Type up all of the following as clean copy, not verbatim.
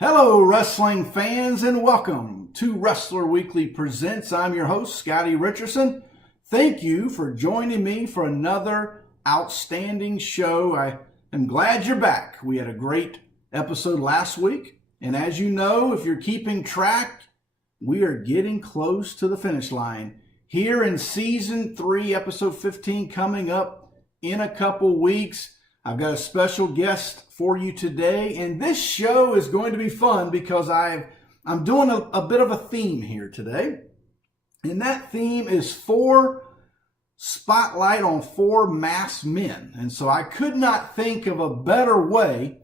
Hello, wrestling fans, and welcome to Wrestler Weekly Presents. I'm your host, Scottie Richardson. Thank you for joining me for another outstanding show. I am glad you're back. We had a great episode last week, and as you know, if you're keeping track, we are getting close to the finish line here in Season 3, Episode 15, coming up in a couple weeks. I've got a special guest for you today, and this show is going to be fun because I'm doing a bit of a theme here today, and that theme is spotlight on 4 masked men. And so I could not think of a better way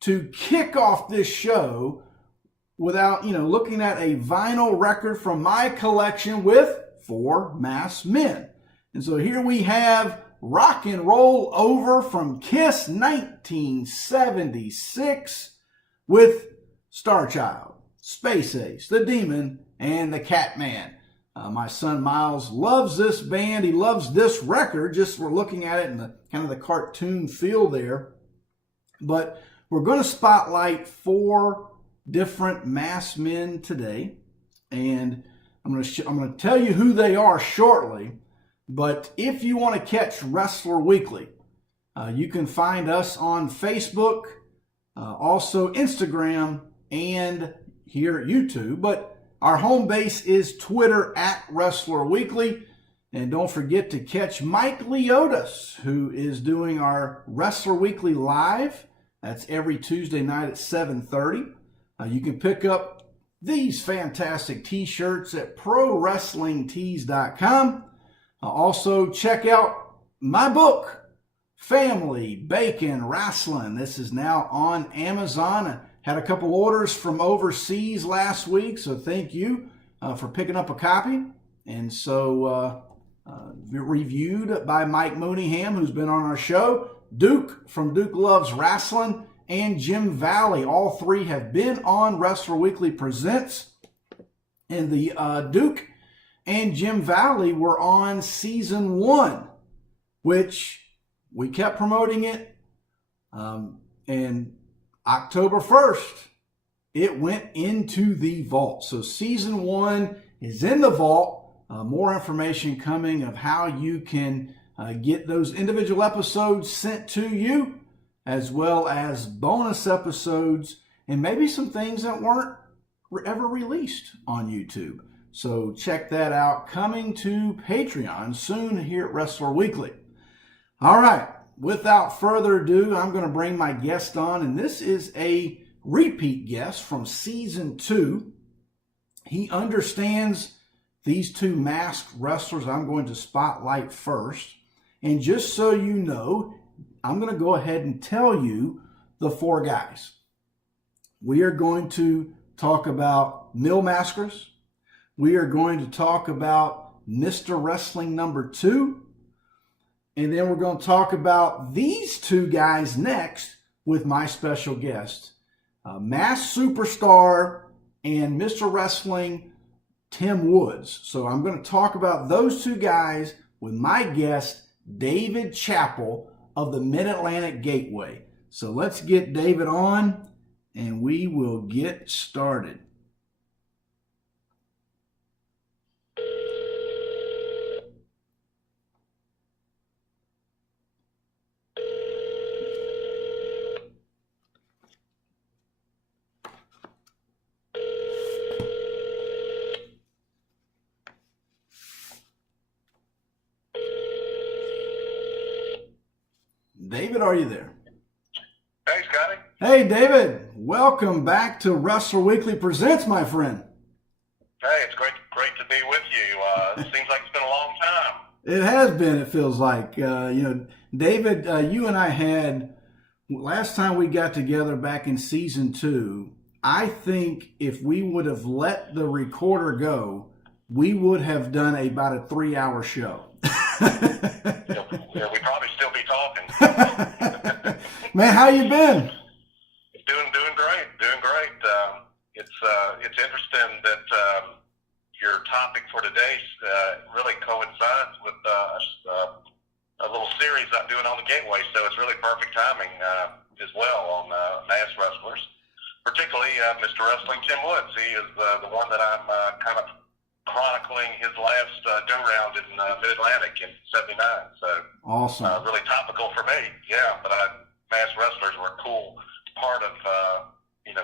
to kick off this show without, looking at a vinyl record from my collection with 4 masked men. And so here we have Rock and Roll Over from Kiss 1976 with Starchild, Space Ace, The Demon, and the Catman. My son Miles loves this band. He loves this record. Just we're looking at it in the kind of the cartoon feel there. But we're going to spotlight 4 different masked men today, and I'm going to tell you who they are shortly. But if you want to catch Wrestler Weekly, you can find us on Facebook, also Instagram, and here at YouTube. But our home base is Twitter at Wrestler Weekly. And don't forget to catch Mike Leotis, who is doing our Wrestler Weekly Live. That's every Tuesday night at 7:30. You can pick up these fantastic t-shirts at ProWrestlingTees.com. Also, check out my book, Family Bacon Wrestling. This is now on Amazon. I had a couple orders from overseas last week, so thank you for picking up a copy. And so, reviewed by Mike Mooneyham, who's been on our show, Duke from Duke Loves Wrestling, and Jim Valley. All 3 have been on Wrestler Weekly Presents. And the Duke and Jim Valley were on Season 1, which we kept promoting it. And October 1st, it went into the vault. So Season 1 is in the vault. More information coming of how you can get those individual episodes sent to you, as well as bonus episodes, and maybe some things that weren't ever released on YouTube. So check that out. Coming to Patreon soon here at Wrestler Weekly. All right, without further ado, I'm going to bring my guest on, and this is a repeat guest from Season 2. He understands these 2 masked wrestlers I'm going to spotlight first. And just so you know, I'm going to go ahead and tell you the 4 guys. We are going to talk about Mil Mascaras. We are going to talk about Mr. Wrestling number 2. And then we're going to talk about these 2 guys next with my special guest, Masked Superstar and Mr. Wrestling Tim Woods. So I'm going to talk about those 2 guys with my guest, David Chappell of the Mid-Atantic Gateway. So let's get David on, and we will get started. David, are you there? Hey, Scotty. Hey, David. Welcome back to Wrestler Weekly Presents, my friend. Hey, it's great to be with you. It seems like it's been a long time. It has been, it feels like. David, you and I had, last time we got together back in Season 2, I think if we would have let the recorder go, we would have done about a 3-hour show. Yeah, we'd probably still be talking. Man, how you been? Doing great. It's interesting that your topic for today really coincides with a little series I'm doing on the Gateway, so it's really perfect timing as well on mass wrestlers, particularly Mr. Wrestling Tim Woods. He is the one that I'm kind of chronicling his last go-round in Mid-Atlantic in '79. So awesome. Really topical for me. Yeah, but Mass Wrestlers were a cool part of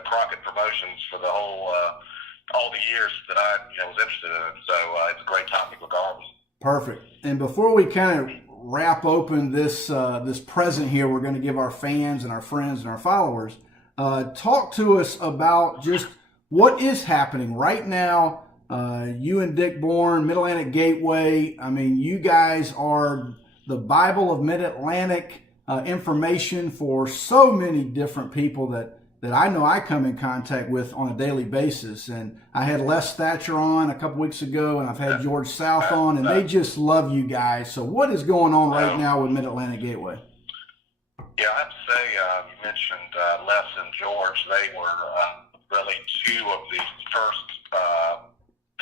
Crockett Promotions for the whole all the years that I was interested in it. So it's a great topic regardless. Perfect. And before we kind of wrap open this this present here, we're going to give our fans and our friends and our followers talk to us about just what is happening right now. You and Dick Bourne, Mid-Atlantic Gateway. I mean, you guys are the Bible of Mid-Atlantic information for so many different people that I know I come in contact with on a daily basis. And I had Les Thatcher on a couple weeks ago, and I've had George South on, and they just love you guys. So what is going on right now with Mid-Atlantic Gateway? Yeah, I have to say, you mentioned Les and George. They were really two of the first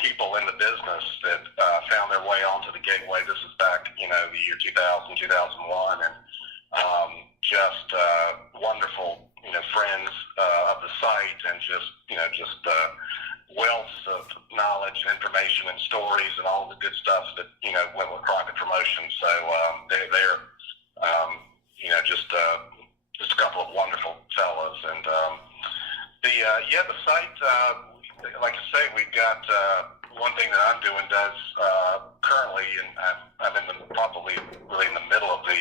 people in the business that found their way onto the Gateway. This is back, the year 2000, 2001, and just wonderful, friends of the site, and just wealth of knowledge, information, and stories, and all the good stuff that went with Crockett Promotions. So they're just a couple of wonderful fellows, and the site. Like I say, we've got one thing that I'm doing currently, and I'm probably really in the middle of the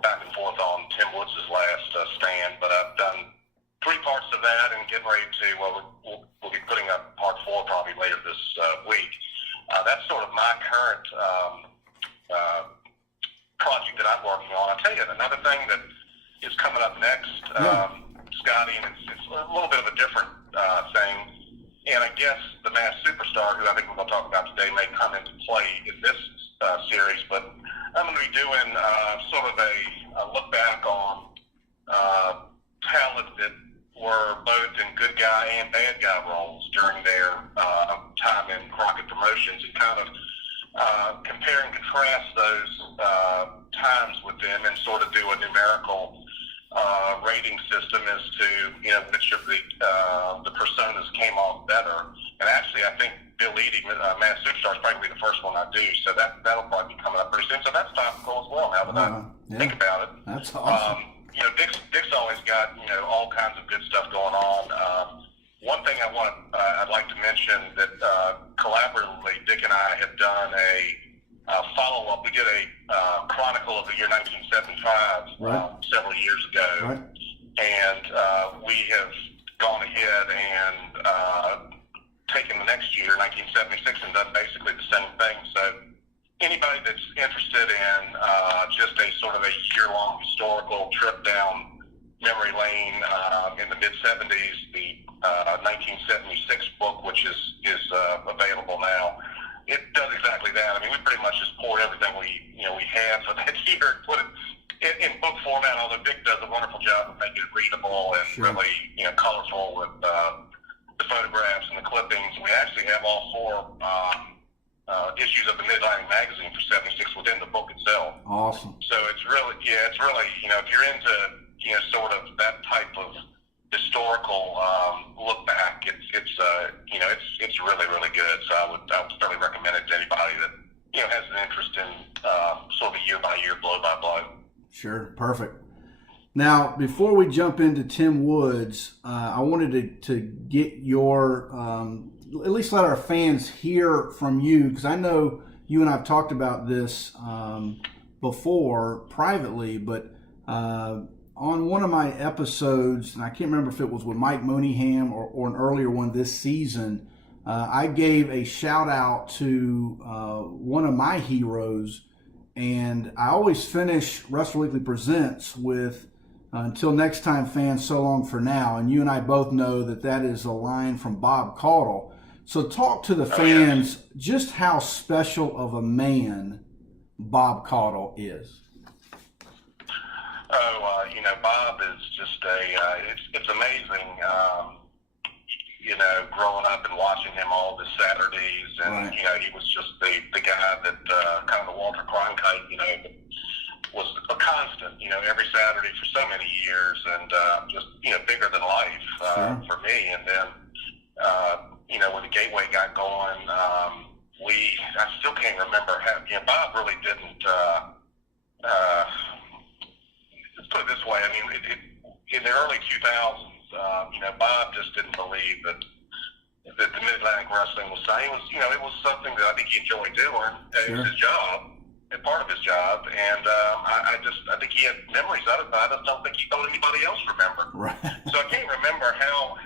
back and forth on Tim Woods' last stand, but I've done 3 parts of that and getting ready to, we'll be putting up part 4 probably later this week. That's sort of my current project that I'm working on. I'll tell you another thing that is coming up next, Scottie, and it's a little bit of a different thing, and I guess the Mass Superstar, who I think we're going to talk about today, may come into play in this series, but I'm going to be doing sort of a look back on talent that were both in good guy and bad guy roles during their time in Crockett Promotions, and kind of compare and contrast those times with them, and sort of do a numerical rating system as to which of the personas came off better. And actually, I think Bill Eady, Mass Superstar, is probably the first one I do, so that'll probably be coming up pretty soon. So that's topical as well. Now that I think about it, that's awesome. Dick's always got all kinds of good stuff going on. One thing I'd like to mention that collaboratively, Dick and I have done a follow-up. We did a chronicle of the year 1975 several years ago, and we have gone ahead and taken the next year, 1976, and done basically the same thing. So anybody that's interested in just a sort of a year-long historical trip down memory lane in the mid-'70s, the 1976 book, which is available now, it does exactly that. I mean, we pretty much just poured everything we had for that year and put it in book format, although Dick does a wonderful job of making it readable and really colorful with the photographs and the clippings. We actually have all 4 issues of the Mid-Atlantic magazine for '76 within the book itself. Awesome. So it's really if you're into sort of that type of historical look back, it's really, really good. So I would certainly recommend it to anybody that has an interest in sort of a year by year, blow by blow. Sure, perfect. Now, before we jump into Tim Woods, I wanted to get your at least let our fans hear from you, because I know you and I've talked about this before privately, but on one of my episodes, and I can't remember if it was with Mike Mooneyham or an earlier one this season, I gave a shout out to one of my heroes, and I always finish Wrestle Weekly Presents with "Until next time, fans, so long for now." And you and I both know that is a line from Bob Caudle. So talk to the fans just how special of a man Bob Caudle is. Bob is just it's amazing, growing up and watching him all the Saturdays, and, he was just the guy that, kind of the Walter Cronkite, was a constant, every Saturday for so many years, and, just, bigger than life, Gateway got going, I still can't remember how, Bob really didn't, let's put it this way, I mean, in the early 2000s, Bob just didn't believe that the Mid-Atlantic wrestling was saying. It was something that I think he enjoyed doing. It was his job, and part of his job, and I think he had memories of it, but I just don't think he thought anybody else remembered. Right. So I can't remember how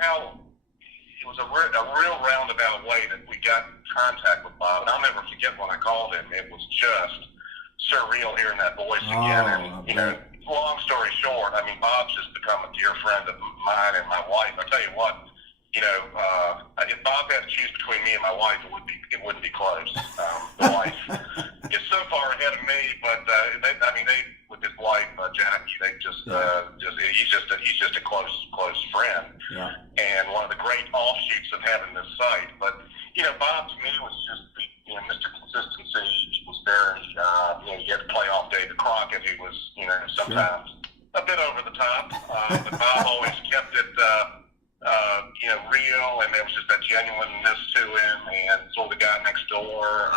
it was a real roundabout way that we got in contact with Bob, and I'll never forget when I called him. It was just surreal hearing that voice again, and long story short, I mean, Bob's just become a dear friend of mine and my wife. I tell you what, if Bob had to choose between me and my wife, it wouldn't be close. The wife is so far ahead of me, but they with his wife Jackie, he's just a close friend, and one of the great offshoots of having this site. But Bob to me was just Mr. Consistency. He was very he had to play off David Crockett, who was sometimes a bit over the top, but Bob always kept it real, and there was just that genuineness to him, and sort of the guy next door.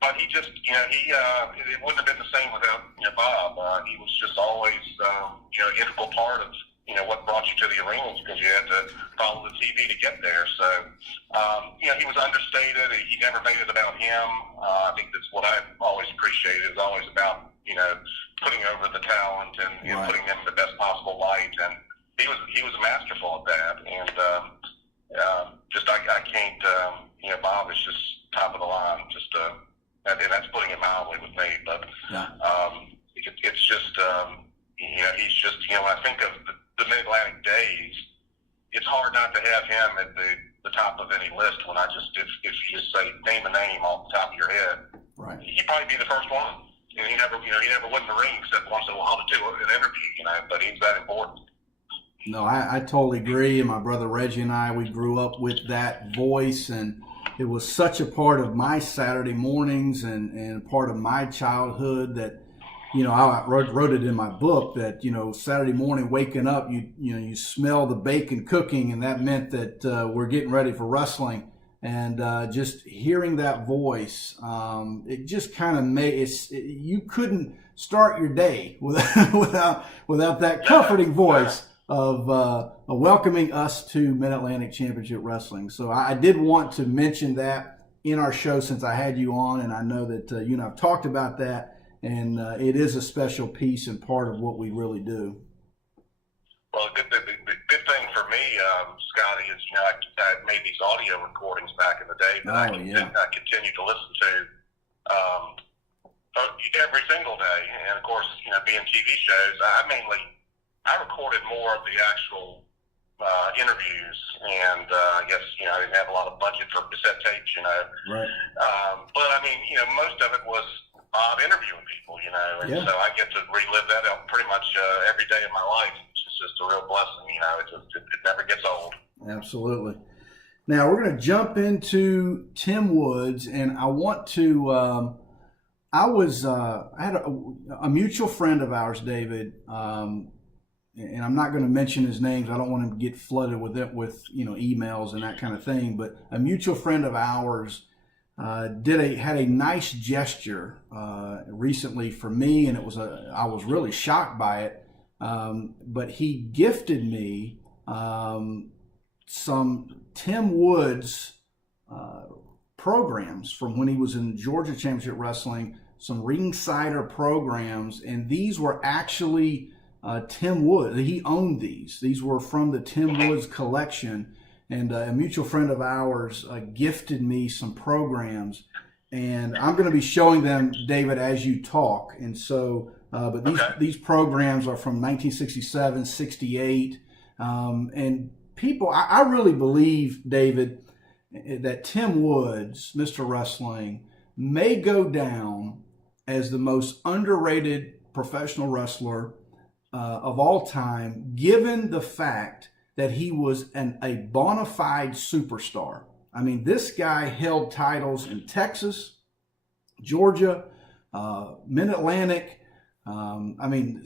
But he just, it wouldn't have been the same without Bob. He was just always, integral part of what brought you to the arenas, because you had to follow the TV to get there. So, he was understated. He never made it about him. I think that's what I always appreciated. It was always about putting over the talent and putting them in the best possible light. And he was masterful at that. And I can't. Bob is just top of the line. And that's putting it mildly with me. But it's just he's just I think of the Mid-Atlantic days. It's hard not to have him at the top of any list. When if you just say name a name off the top of your head, right, he'd probably be the first one. And he never went in the ring except once in a while to do an interview. But he's that important. No, I totally agree. And my brother Reggie and I, we grew up with that voice, and it was such a part of my Saturday mornings and part of my childhood that, I wrote it in my book that, Saturday morning waking up, you smell the bacon cooking, and that meant that we're getting ready for wrestling. And just hearing that voice, it just kind of made you couldn't start your day without that comforting voice of welcoming us to Mid-Atlantic Championship Wrestling. So I did want to mention that in our show since I had you on, and I know that I've talked about that, and it is a special piece and part of what we really do. Well, the good thing for me, Scottie, is I made these audio recordings back in the day that I continue to listen to every single day, and of course, being TV shows, I recorded more of the actual interviews, and I guess I didn't have a lot of budget for cassette tapes, Right. But most of it was Bob interviewing people, and so I get to relive that out pretty much every day of my life. It's just a real blessing, it never gets old. Absolutely. Now we're going to jump into Tim Woods, and I want to. I had a mutual friend of ours, David, and I'm not going to mention his names. I don't want him to get flooded with emails and that kind of thing. But a mutual friend of ours had a nice gesture recently for me, and I was really shocked by it. But he gifted me some Tim Woods programs from when he was in Georgia Championship Wrestling, some Ringsider programs, and these were actually Tim Woods. He owned these. These were from the Tim Woods collection, and a mutual friend of ours gifted me some programs, and I'm going to be showing them, David, as you talk. And so, but these programs are from 1967, 68, and people, I really believe, David, that Tim Woods, Mr. Wrestling, may go down as the most underrated professional wrestler of all time, given the fact that he was a bona fide superstar. I mean, this guy held titles in Texas, Georgia, Mid-Atlantic,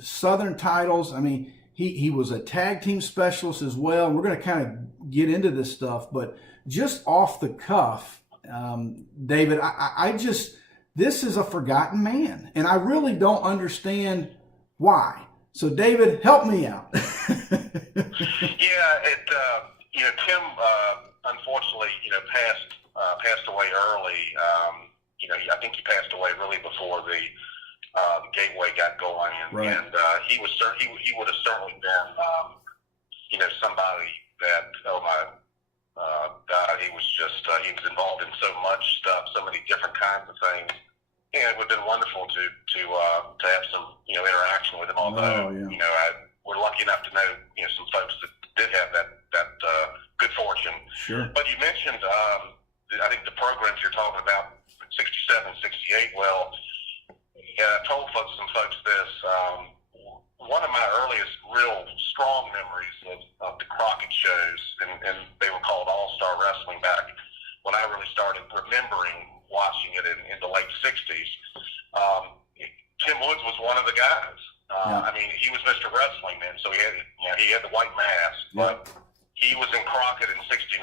Southern titles. I mean, He was a tag team specialist as well. And we're going to kind of get into this stuff, but just off the cuff, David, I just, this is a forgotten man, and I really don't understand why. So, David, help me out. Tim, unfortunately, passed away early. I think he passed away really before the Gateway got going, and he would have certainly been, somebody that, oh my God, he was involved in so much stuff, so many different kinds of things, and it would have been wonderful to have some interaction with him. Although we're lucky enough to know some folks that did have that good fortune. Sure. But you mentioned, I think the programs you're talking about, 67, 68. Well, I told some folks this. One of my earliest real strong memories of the Crockett shows, and they were called All-Star Wrestling back when I really started remembering watching it in the late 60s. Tim Woods was one of the guys. I mean, he was Mr. Wrestling then, so he had the white mask, but he was in Crockett in 69,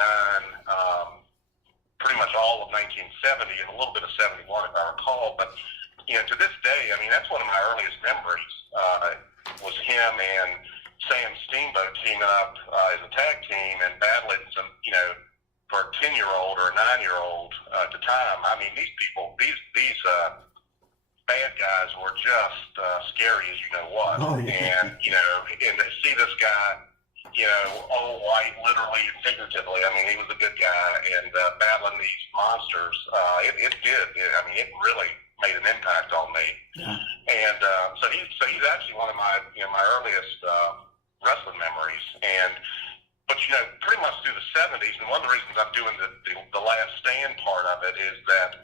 pretty much all of 1970 and a little bit of 71 if I recall. But to this day, I mean, that's one of my earliest memories. Was him and Sam Steamboat teaming up as a tag team and battling some, for a 10-year-old or a 9-year-old at the time. I mean, these people, these bad guys were just scary as you know what. Oh, yeah. And to see this guy, all white, literally and figuratively. I mean, he was a good guy, and battling these monsters, it did. It really made an impact on me. Yeah. And so he's actually one of my my earliest wrestling memories. But pretty much through the 70s, and one of the reasons I'm doing the Last Stand part of it is that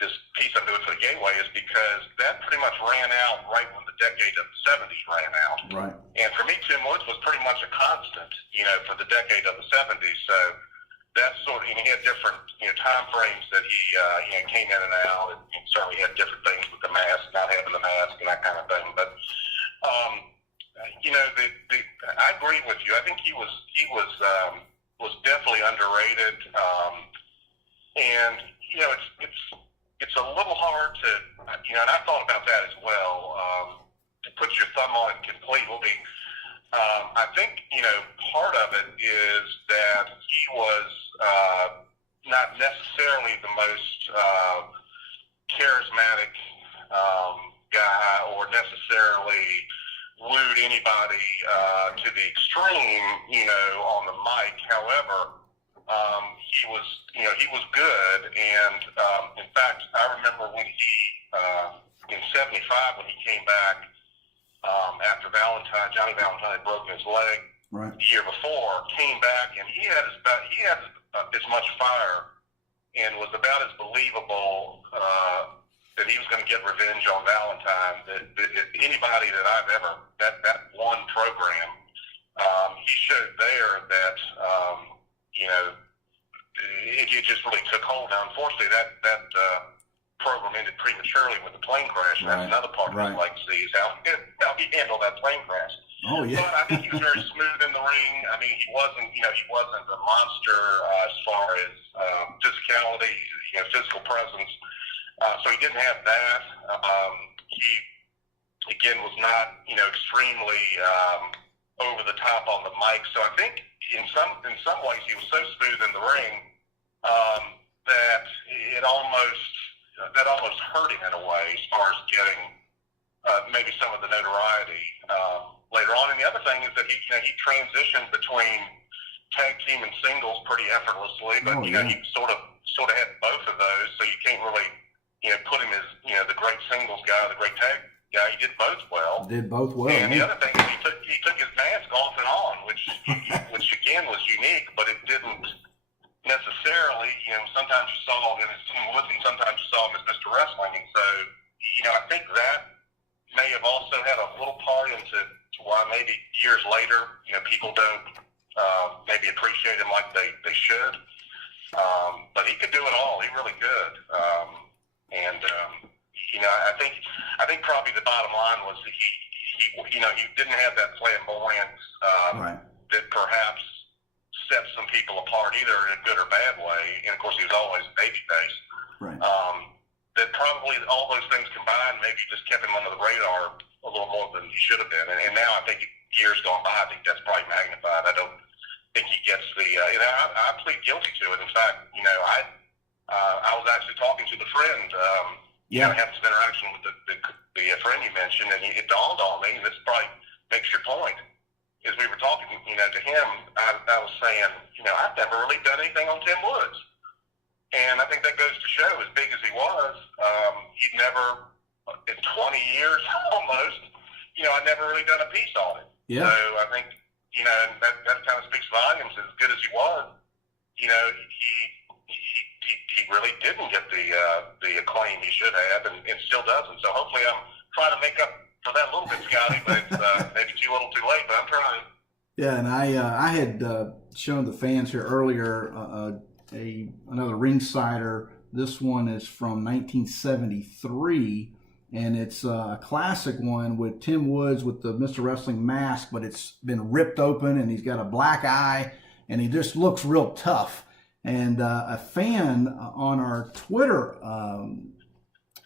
this piece I'm doing for the Gateway is because that pretty much ran out right when the decade of the 70s ran out. Right. And for me, Tim Woods was pretty much a constant, for the decade of the 70s. So that's sort of, he had different, time frames that he came in and out, and certainly had different things with the mask, not having the mask, and that kind of thing. But, I agree with you. I think he was definitely underrated. And it's a little hard to, and I thought about that as well, to put your thumb on it completely. I think, part of it is that he was not necessarily the most charismatic guy or necessarily wooed anybody to the extreme, on the mic. However, he was good, and in fact, I remember when he in '75 when he came back after Johnny Valentine had broken his leg the year before, came back, and he had as much fire and was about as believable that he was going to get revenge on Valentine. That anybody that I've ever that one program, he showed there that it just really took hold. Now, unfortunately, that program ended prematurely with the plane crash. And that's another part I'd like to see is how he handled that plane crash. Oh yeah. But I think he was very smooth in the ring. I mean, he wasn't a monster as far as physicality, physical presence. So he didn't have that. He again was not, extremely over the top on the mic. So I think in some ways he was so smooth in the ring that it almost hurt him in a way as far as getting maybe some of the notoriety later on. And the other thing is that he transitioned between tag team and singles pretty effortlessly, but he sort of had both of those, so you can't really put him as the great singles guy, the great tag guy. He did both well. And the other thing is he took his mask off and on, which again was unique, but it didn't necessarily. Sometimes you saw him as Tim Woods, and sometimes you saw him as Mr. Wrestling, and so I think that may have also had a little part into why maybe years later, people don't maybe appreciate him like they should. But he could do it all. He really could. I think probably the bottom line was that he didn't have that flamboyance Right. that perhaps sets some people apart, either in a good or bad way. And of course, he was always babyface. Right. That probably all those things combined maybe just kept him under the radar a little more than he should have been. And now I think years gone by, I think that's probably magnified. I don't think he gets the. I plead guilty to it. In fact, I was actually talking to the friend. Having some interaction with the friend you mentioned, and it dawned on me, and this probably makes your point. As we were talking, to him, I was saying, I've never really done anything on Tim Woods. And I think that goes to show, as big as he was, he'd never, in 20 years almost, I'd never really done a piece on it. Yeah. So I think, and that kind of speaks volumes. As good as he was, he really didn't get the acclaim he should have, and still doesn't. So hopefully I'm trying to make up for that a little bit, Scotty, but it's maybe too little too late, but I'm trying. Yeah, and I had shown the fans here earlier another Ringsider. This one is from 1973, and it's a classic one with Tim Woods with the Mr. Wrestling mask, but it's been ripped open, and he's got a black eye, and he just looks real tough. And a fan on our Twitter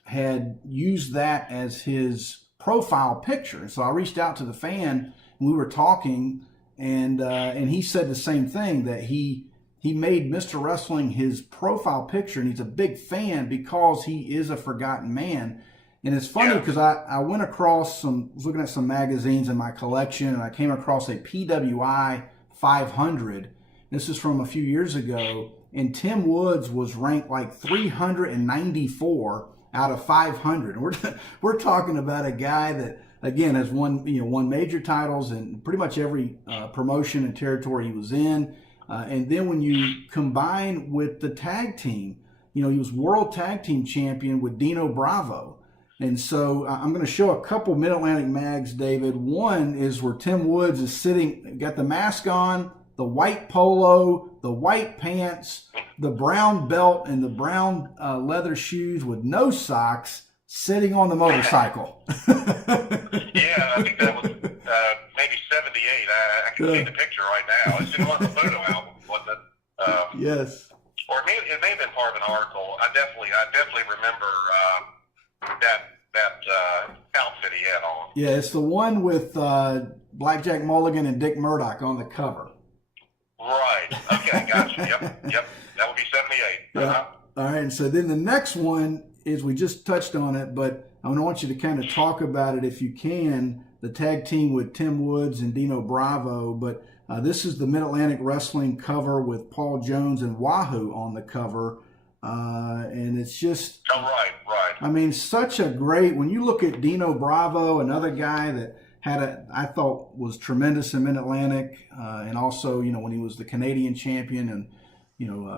had used that as his profile picture. So I reached out to the fan, and we were talking, and he said the same thing, that he made Mr. Wrestling his profile picture, and he's a big fan because he is a forgotten man. And it's funny because I went across was looking at some magazines in my collection, and I came across a PWI 500. This is from a few years ago, and Tim Woods was ranked like 394 out of 500. And we're talking about a guy that, again, has won major titles in pretty much every promotion and territory he was in. And then when you combine with the tag team, he was World Tag Team Champion with Dino Bravo. And so I'm going to show a couple Mid-Atlantic mags, David. One is where Tim Woods is sitting, got the mask on, the white polo, the white pants, the brown belt, and the brown leather shoes with no socks, sitting on the motorcycle. Yeah, I think that was maybe 78. I can see the picture right now. It's in one of the photo albums, wasn't it? Yes. Or it may have been part of an article. I definitely remember that outfit he had on. Yeah, it's the one with Blackjack Mulligan and Dick Murdoch on the cover. Right. Okay, gotcha. Yep. That would be 78. Yeah. All right, and so then the next one is, we just touched on it, but I want you to kind of talk about it if you can, the tag team with Tim Woods and Dino Bravo. But this is the Mid-Atlantic Wrestling cover with Paul Jones and Wahoo on the cover. And it's just... Oh, right. I mean, such a great... When you look at Dino Bravo, another guy that I thought was tremendous in Mid-Atlantic, and also, when he was the Canadian champion, and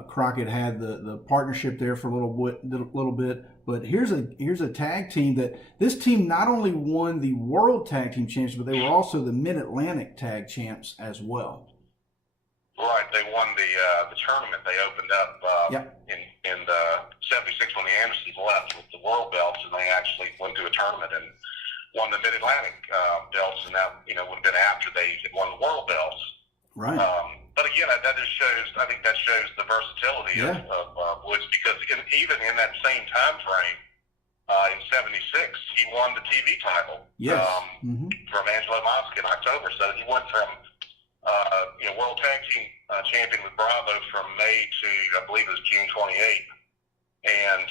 Crockett had the partnership there for a little bit. But here's a tag team that this team not only won the World Tag Team Champions, but they were also the Mid-Atlantic Tag Champs as well. Right, they won the tournament. They opened up in the 76 when the Andersons left with the world belts, and they actually went to a tournament and won the Mid-Atlantic belts, and that would have been after they had won the world belts. Right. But again, I think that shows the versatility of Woods, because even in that same time frame, in '76, he won the TV title from Angelo Mosca in October. So he went from World Tag Team Champion with Bravo from May to, I believe it was June 28th. And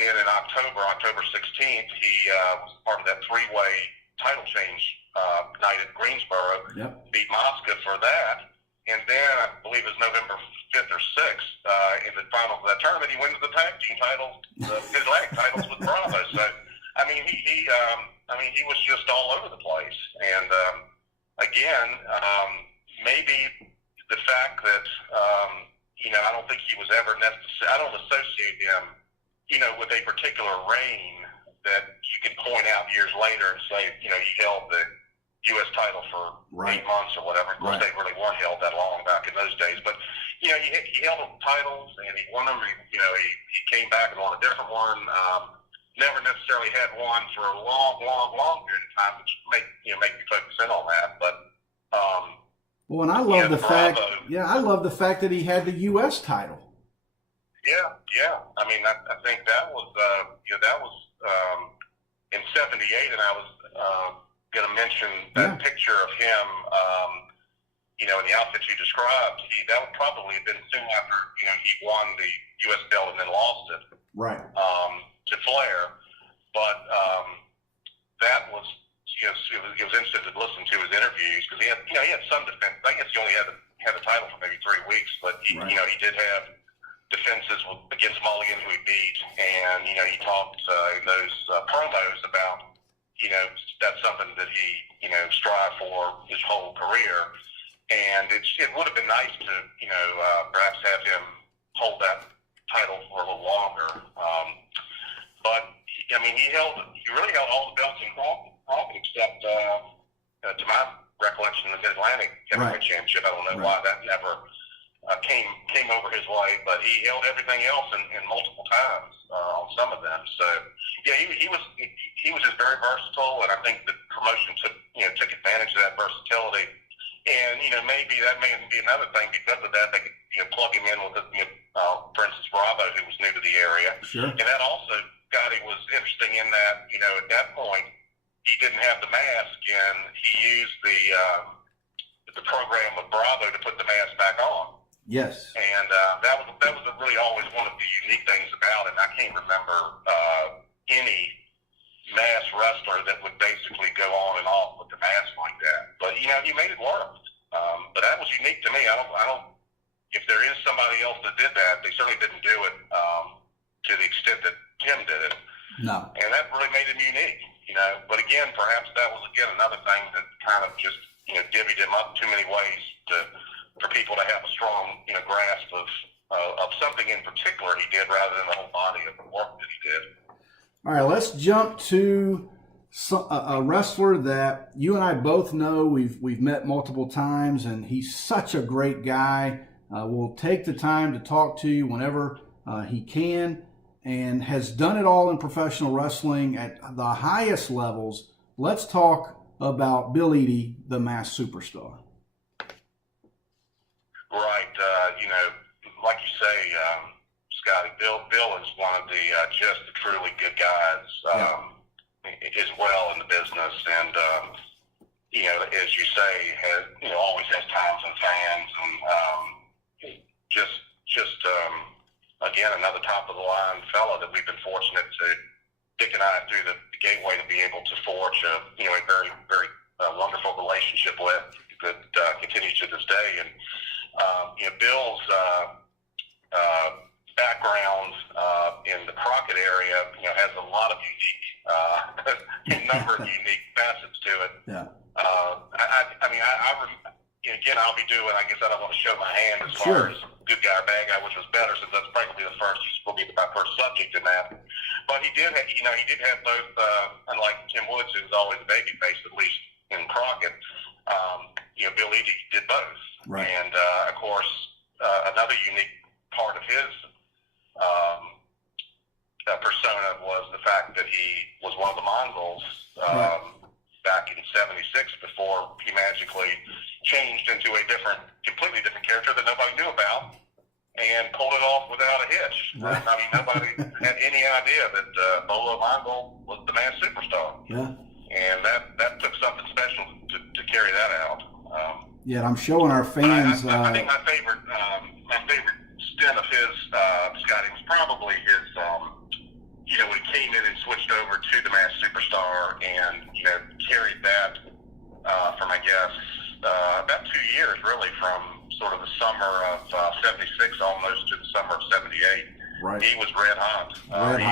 then in October 16th, he was part of that three-way title change night at Greensboro, beat Mosca for that. And then I believe it was November 5th or 6th, in the finals of that tournament, he wins the tag team titles, the Mid-Atlantic titles with Bravo. So, I mean, he was just all over the place. And again, maybe the fact that I don't think he was ever necessarily. I don't associate him, with a particular reign that you can point out years later and say, he held the U.S. title for 8 months or whatever. Of course, they really weren't held that long back in those days. But, he held titles and he won them. He came back and won a different one. never necessarily had one for a long period of time, which make me focus in on that. But well, and I love the fact, Bravo, I love the fact that he had the U.S. title. Yeah. I mean, I think that was in '78, and I was going to mention that picture of him. In the outfit you described, that would probably have been soon after he won the U.S. belt and then lost it. Right. To Flair, but that was it was interesting to listen to his interviews because he had some defense. I guess he only had the title for maybe 3 weeks, but he did have defenses against Mulligan who he beat, and he talked in those promos about that's something that he strived for his whole career, and it would have been nice to perhaps have him hold that title for a little longer. But I mean, he really held all the belts in Crockett except, to my recollection, the Mid-Atlantic Heavyweight Championship. I don't know why that never came over his way, but he held everything else in multiple times on some of them. So yeah, he was just very versatile, and I think the promotion took advantage of that versatility. And maybe that may be another thing because of that they could plug him in with for instance, Bravo, who was new to the area, and that also. Scottie was interesting in that, at that point, he didn't have the mask, and he used the program with Bravo to put the mask back on. Yes. And that was really always one of the unique things about it. I can't remember any masked wrestler that would basically go on and off with the mask like that. But he made it work. But that was unique to me. I don't. If there is somebody else that did that, they certainly didn't do it to the extent that Tim did it. No. And that really made him unique, But again, perhaps that was another thing that kind of just divvied him up too many ways for people to have a strong grasp of something in particular he did rather than the whole body of the work that he did. All right, let's jump to a wrestler that you and I both know. We've met multiple times, and he's such a great guy. We'll take the time to talk to you whenever he can, and has done it all in professional wrestling at the highest levels. Let's talk about Bill Eadie, the Masked Superstar. Right. Like you say, Scottie, Bill is one of the just truly good guys as well in the business, and as you say, has always has time for the fans, and again, another top of the line fella that we've been fortunate to Dick and I through the gateway to be able to forge a very, very wonderful relationship with that continues to this day. And Bill's background in the Crockett area has a lot of unique number of unique facets to it. Yeah. Again, I'll be doing. I guess I don't want to show my hand as far as good guy or bad guy, which was better since that's probably the first. Will be my first subject in that. But he did have both. Unlike Tim Woods, who was always a baby face, at least in Crockett, Bill Eadie did both. Right. And of course, another unique part of his persona was the fact that he was one of the Mongols. Back in '76, before he magically changed into a completely different character that nobody knew about, and pulled it off without a hitch. Right. I mean, nobody had any idea that Bolo Mongol was the Masked Superstar. Yeah. And that took something special to carry that out. Yeah, I'm showing our fans. I think my favorite stint of his, Scottie, was probably his. When he came in and switched over to the Masked Superstar and, carried that from, I guess, about 2 years, really, from sort of the summer of '76 almost to the summer of '78. Right. He was red hot. He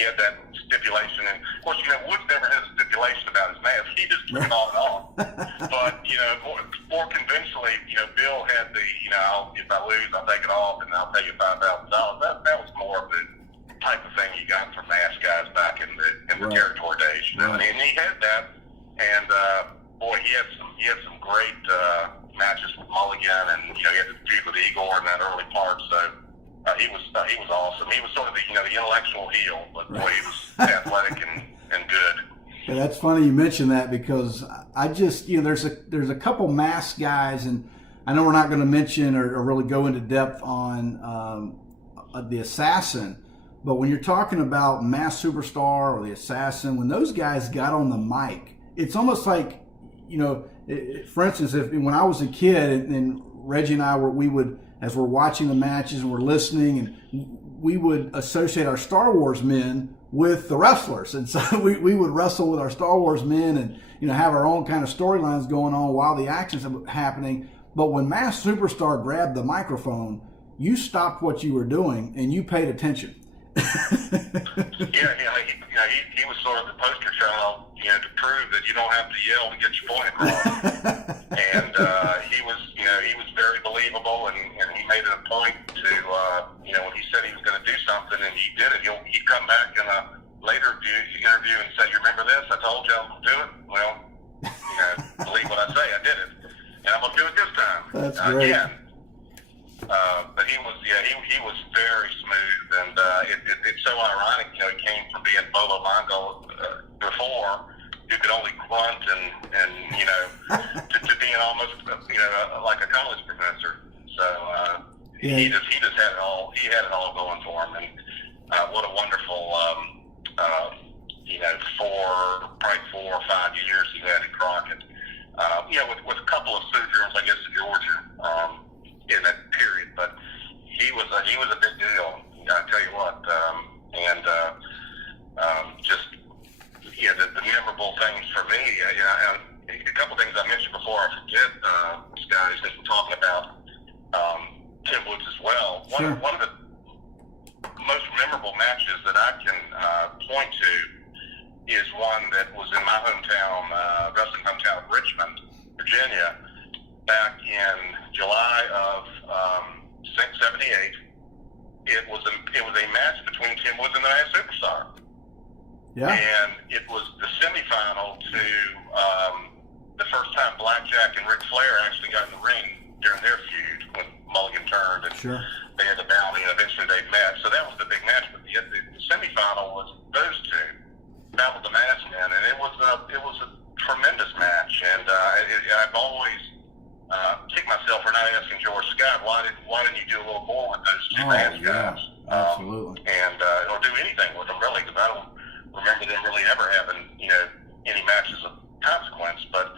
had that stipulation. And, of course, Woods never has a stipulation about his mask. He just took it on and on. But, more conventionally, Bill had the, if I lose, I'll take it off, and I'll pay you $5,000. That was more of the type of thing you got from masked guys back in the territory days. And he had that. And, he had some great matches with Mulligan, and, he had the feud with Igor in that early part. So, he was awesome. He was sort of the the intellectual heel, but boy, he was athletic and good. Yeah, that's funny you mentioned that, because I just there's a couple masked guys, and I know we're not going to mention or really go into depth on the Assassin, but when you're talking about Masked Superstar or the Assassin, when those guys got on the mic, it's almost like for instance, when I was a kid and Reggie and I we would, as we're watching the matches and we're listening, and we would associate our Star Wars men with the wrestlers, and so we would wrestle with our Star Wars men, and have our own kind of storylines going on while the action's happening. But when Masked Superstar grabbed the microphone, you stopped what you were doing and you paid attention. He was sort of the poster child, to prove that you don't have to yell to get your point across. And he was very believable, and he made it a point to, when he said he was going to do something and he did it, he'd come back in a later interview and say, "You remember this? I told you I was going to do it. Well, believe what I say, I did it, and I'm going to do it this time." That's great. Again. But he was very smooth, and it's so ironic. He came from being Bolo Mongo before, who could only grunt and to being almost like a college professor. So he just had it all. He had it all going for him, and what a wonderful probably 4 or 5 years he had at Crockett. With a couple of sojourns, I guess, to Georgia. In that period, but he was a big deal. I tell you what, just the memorable things for me. A couple things I mentioned before I forget, Scottie, since we're talking about Tim Woods as well. Sure. One of the most memorable matches that I can point to is one that was in my hometown, wrestling hometown of Richmond, Virginia, back in July of '78. It was a match between Tim Woods and the Masked Superstar. Yeah. And it was the semifinal to the first time Blackjack and Ric Flair actually got in the ring during their feud when Mulligan turned and Sure. they had the bounty, and eventually they met. So that was the big match. But the semifinal was those two battled the Masked Men, and it was a tremendous match. And I've always kick myself for not asking George Scott, why didn't you do a little more with those two Masked guys? Absolutely. And or do anything with them, really, because I don't remember them really ever having any matches of consequence. But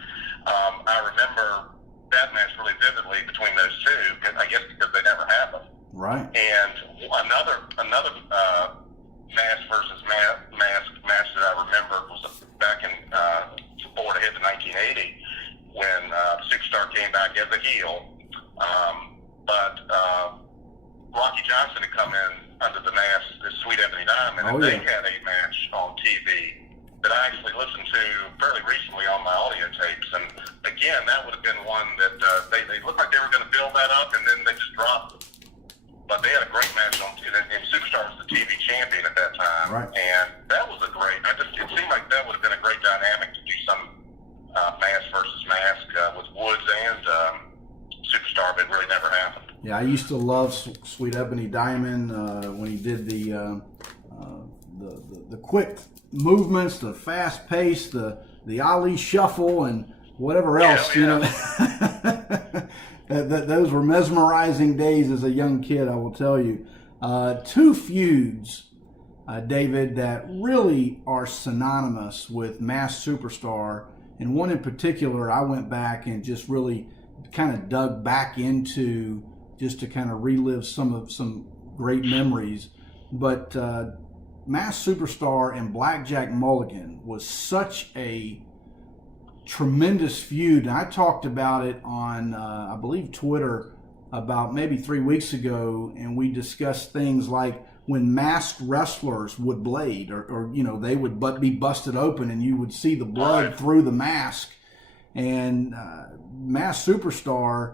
I remember that match really vividly between those two, I guess because they never happened. Right. And another mask versus mask match that I remember was back in before it hit to 1980. When Superstar came back as a heel, but Rocky Johnson had come in under the mask as Sweet Ebony Diamond, and they had a match on TV that I actually listened to fairly recently on my audio tapes. And again, that would have been one that they looked like they were going to build that up, and then they just dropped it. But they had a great match on, and Superstar was the TV champion at that time, right. And that was a great. It seemed like that would have been a great dynamic to do some. Mask versus mask with Woods and Superstar, but it really never happened. Yeah, I used to love Sweet Ebony Diamond when he did the quick movements, the fast pace, the Ali shuffle, and whatever else. Those were mesmerizing days as a young kid, I will tell you. Two feuds, David, that really are synonymous with Masked Superstar. And one in particular, I went back and just really kind of dug back into just to kind of relive some great memories. But Masked Superstar and Blackjack Mulligan was such a tremendous feud. And I talked about it on, I believe, Twitter about maybe 3 weeks ago, and we discussed things like when masked wrestlers would blade, or they would be busted open and you would see the blood through the mask. And Masked Superstar,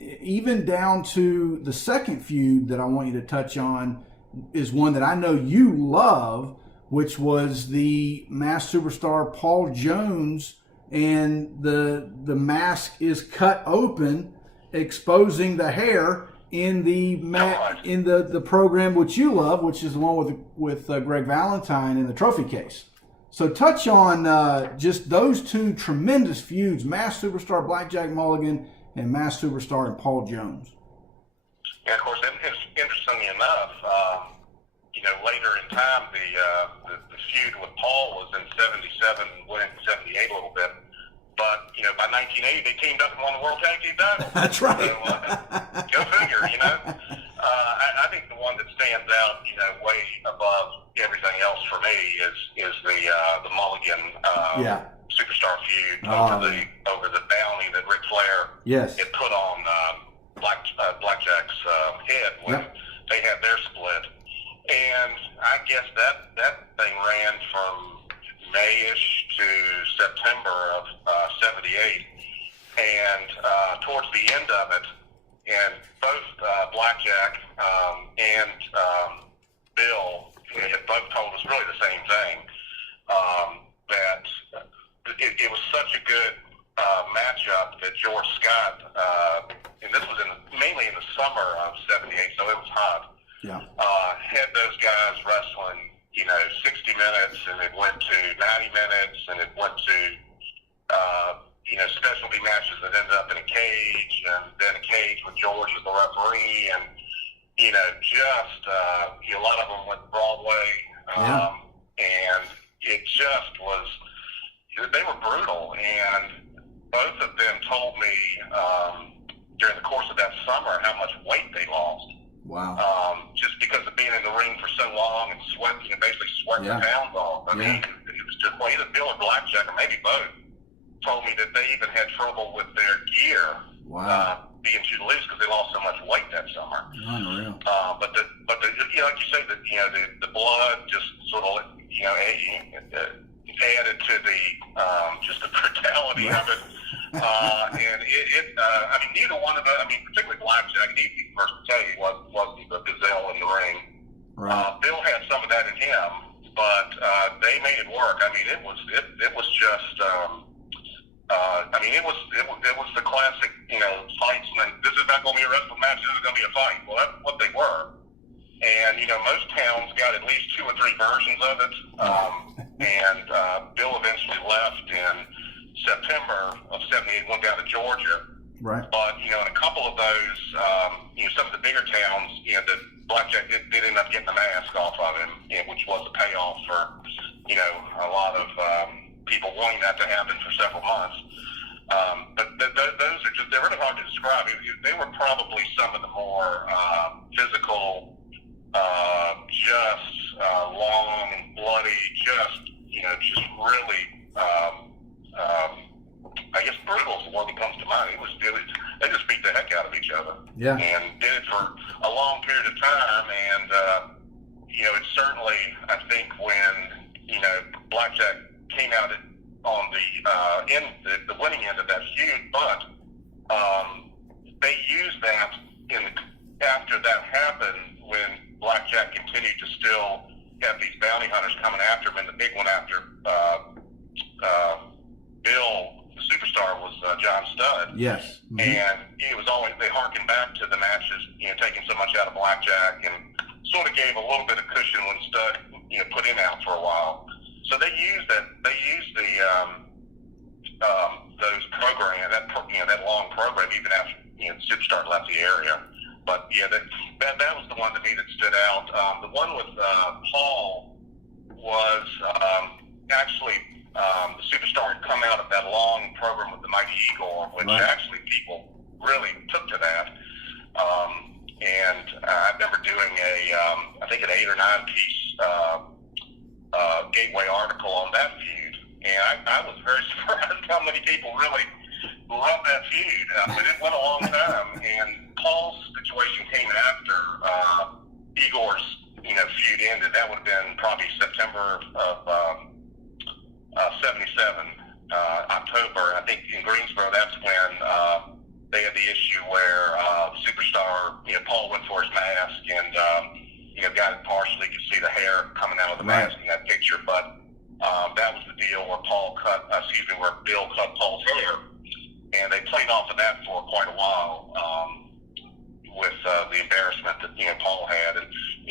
even down to the second feud that I want you to touch on, is one that I know you love, which was the Masked Superstar Paul Jones, and the mask is cut open, exposing the hair, in the in the program which you love, which is the one with Greg Valentine in the trophy case. So touch on just those two tremendous feuds: Mass Superstar Blackjack Mulligan and Mass Superstar and Paul Jones. Yeah, of course. Interestingly enough, later in time, the feud with Paul was in '77, went into '78 a little bit. But, by 1980, they teamed up and won the World Tag Team title. That's right. So, go figure, I think the one that stands out, way above everything else for me is the Mulligan Superstar feud over the bounty that Ric Flair had put on Blackjack's head when they had their split. And I guess that thing ran from May-ish to September of '78, and towards the end of it, and both Blackjack and Bill had both told us really the same thing, that it was such a good matchup that George Scott, and this was mainly in the summer of '78, so it was hot, had those guys wrestling 60 minutes, and it went to 90 minutes, and it went to, specialty matches that ended up in a cage, and then a cage with George as the referee, and, a lot of them went Broadway, and it just was, they were brutal, and both of them told me during the course of that summer how much weight they lost. Wow. Just because of being in the ring for so long and basically sweating the pounds off. I mean, it was just, either Bill or Blackjack, or maybe both, told me that they even had trouble with their gear being too loose because they lost so much weight that summer. Unreal. But like you say, the blood just sort of added to the just the brutality of it. And neither one of them, particularly Blackjack, he'd be the first to tell you wasn't the gazelle in the ring. Right. Bill had some of that in him, but they made it work. It was just, it was the classic, fights. And this is not going to be a wrestling match. This is going to be a fight. Well, that's what they were. And most towns got at least 2 or 3 versions of it. And Bill eventually left in September of '78, went down to Georgia. Right. But, in a couple of those, some of the bigger towns, the Blackjack did end up getting the mask off of him, which was a payoff for, a lot of people wanting that to happen for several months. But those are just, they're really hard to describe. They were probably some of the more physical, long, bloody, just really, I guess brutal is the word that comes to mind. They just beat the heck out of each other. Yeah. And did it for a long period of time. And, it's certainly, I think, when, Blackjack came out on the winning end of that feud, but they used that after that happened, when Blackjack continued to still have these bounty hunters coming after him, and the big one after Bill, the Superstar, was John Studd. Yes. Mm-hmm. And it was always, they harkened back to the matches, taking so much out of Blackjack, and sort of gave a little bit of cushion when Studd, put him out for a while. So they used that. They used those program, that long program, even after Superstar left the area. But that was the one to me that stood out. The one with Paul was actually the Superstar had come out of that long program with the Mighty Igor, which actually people really took to that. And I remember doing I think an 8 or 9 piece Gateway article on that feud, and I was very surprised how many people really loved that feud. But it went a long time, and Paul's situation came after Igor's feud ended. That would have been probably September of '77, October. I think in Greensboro, that's when they had the issue where Superstar, Paul went for his mask, and got it partially. You could see the hair coming out of the mask in that picture, but that was the deal where where Bill cut Paul's hair, and they played off of that for quite a while with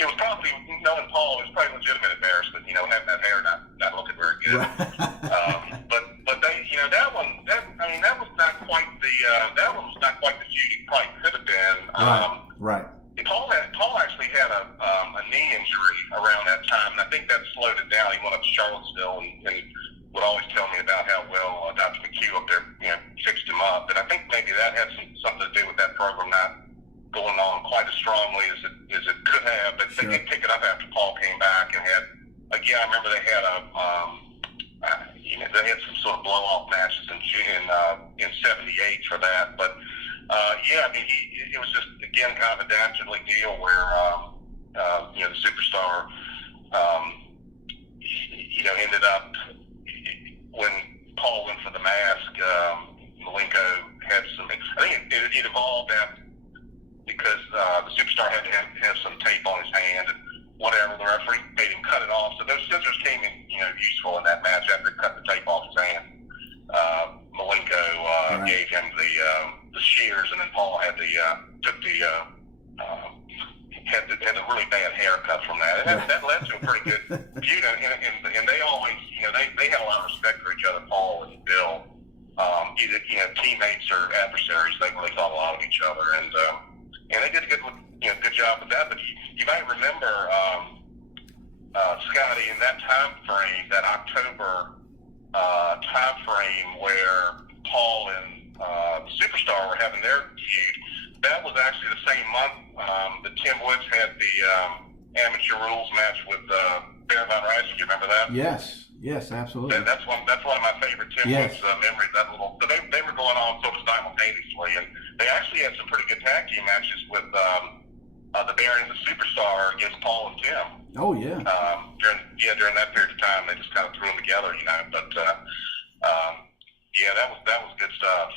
it was probably, knowing Paul, it was probably legitimate embarrassment, having that hair not looking very good. Right. But they, that one, that was not quite that one was not quite the feud it probably could have been. Right. Paul actually had a knee injury around that time, and I think that slowed it down. He went up to Charlottesville and would always tell me about how well Dr. McHugh up there, fixed him up. And I think maybe that had something to do with that program not going on quite as strongly as it could have. But Sure. they did pick it up after Paul came back and had, again, I remember they had they had some sort of blow-off matches in '78 for that. But it was just, again, kind of a dastardly deal where the superstar ended up, when Paul went for the mask, Malenko had some, I think it evolved after, because the superstar had to have some tape on his hand and whatever. The referee made him cut it off. So those scissors came in, useful in that match after he cut the tape off his hand. Malenko gave him the shears, and then Paul had had a really bad haircut from that. And that led to a pretty good feud. And they always, they had a lot of respect for each other, Paul and Bill. Either teammates or adversaries. They really thought a lot of each other, and they did a good job with that. But you might remember, Scottie, in that time frame, that October time frame where Paul and the Superstar were having their feud. That was actually the same month that Tim Woods had the amateur rules match with Baron Von Rice. Do you remember that? Yes, absolutely. That's one of my favorite Tim Woods memories. That little, so they were going on sort of simultaneously, and they actually had some pretty good tag team matches with the Baron and the Superstar against Paul and Tim. Oh yeah. During that period of time, they just kind of threw them together, But that was good stuff.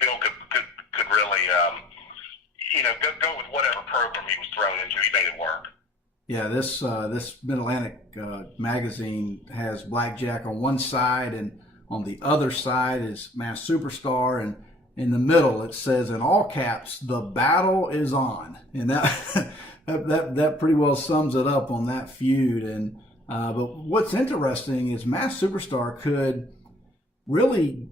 Bill could really go with whatever program he was thrown into. He made it work. Yeah, this Mid-Atantic magazine has Blackjack on one side, and on the other side is Masked Superstar, and in the middle it says in all caps, "The battle is on," and that pretty well sums it up on that feud. And but what's interesting is Masked Superstar could really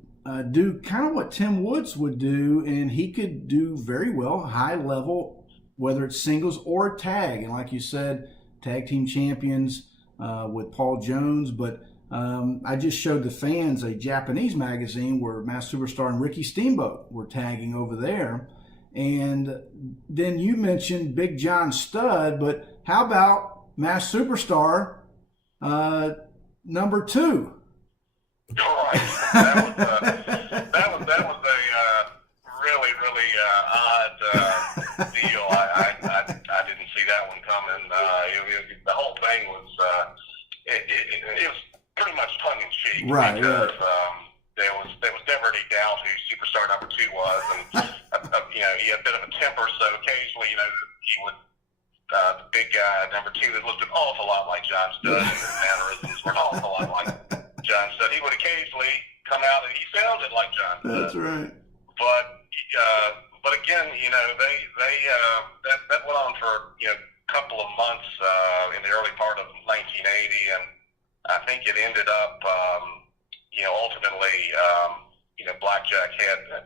do kind of what Tim Woods would do, and he could do very well high level, whether it's singles or tag. And like you said, tag team champions with Paul Jones. But I just showed the fans a Japanese magazine where Masked Superstar and Ricky Steamboat were tagging over there. And then you mentioned Big John Studd, but how about Masked Superstar number 2? All right. That was a really odd deal. I didn't see that one coming. The whole thing was it was pretty much tongue in cheek, right? Because there was never any doubt who Superstar number 2 was, and he had a bit of a temper, so occasionally he would. The big guy number 2 that looked an awful lot like John Studd, and his mannerisms were an awful lot like John Studd. He would occasionally come out and he sounded like John Studd. That's right. But again, that went on for a couple of months in the early part of 1980, and I think it ended up ultimately Blackjack had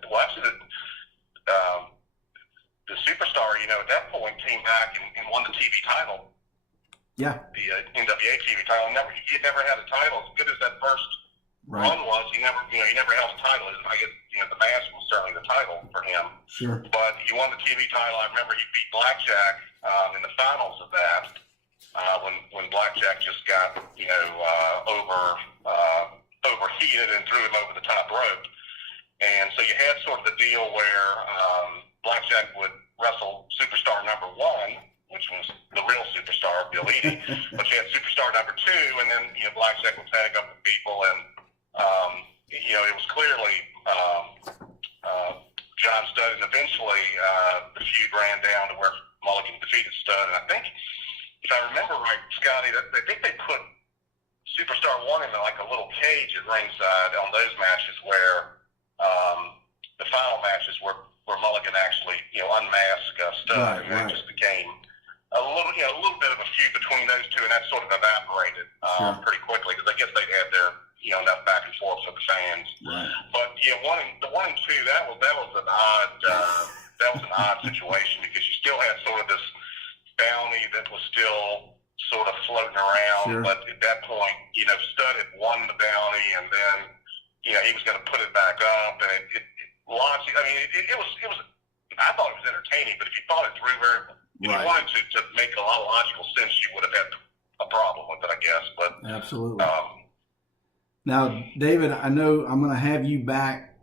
the Superstar at that point came back and won the TV title. Yeah. The NWA TV title. He had never had a title as good as that first run was. He never held a title. I guess the mask was certainly the title for him. Sure. But he won the TV title. I remember he beat Blackjack in the finals of that when Blackjack just got overheated and threw him over the top rope. And so you had sort of the deal where Blackjack would wrestle Superstar number 1, which was the real Superstar, Bill Eadie. But you had Superstar number 2, and then Blackjack would tag up with people, and it was clearly John Studd, and eventually the feud ran down to where Mulligan defeated Studd. And I think, if I remember right, Scottie, I think they put Superstar 1 in like a little cage at ringside on those matches where the final matches were where Mulligan actually unmasked Studd. stud, and it just became a little bit of a feud between those two, and that sort of evaporated pretty quickly because I guess they had their enough back and forth with the fans. Right. But the 1 and 2, that was an odd situation because you still had sort of this bounty that was still sort of floating around. Sure. But at that point, Stud had won the bounty, and then he was going to put it back up, and it launched. I mean, it was. I thought it was entertaining, but if you thought it through if you wanted to make a lot of logical sense, you would have had a problem with it, I guess. But absolutely. Now, David, I know I'm going to have you back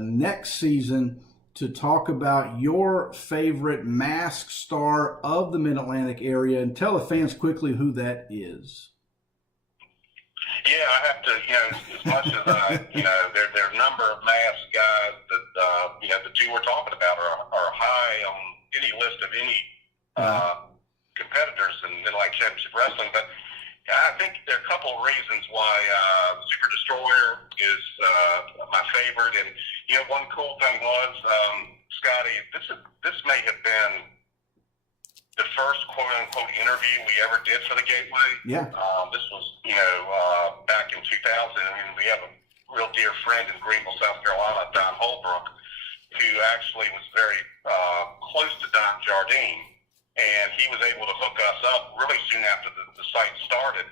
next season to talk about your favorite mask star of the Mid-Atlantic area, and tell the fans quickly who that is. Yeah, I have to, as much as there are a number of masked guys that the two we're talking about are high on any list of any competitors in Mid-Atlantic Championship Wrestling, but I think there are a couple of reasons why Super Destroyer is my favorite. And one cool thing was, Scottie, this may have been the first quote unquote interview we ever did for the Gateway. Yeah. This was back in 2000, and we have a real dear friend in Greenville, South Carolina, Don Holbrook, who actually was very close to Don Jardine. And he was able to hook us up really soon after the site started,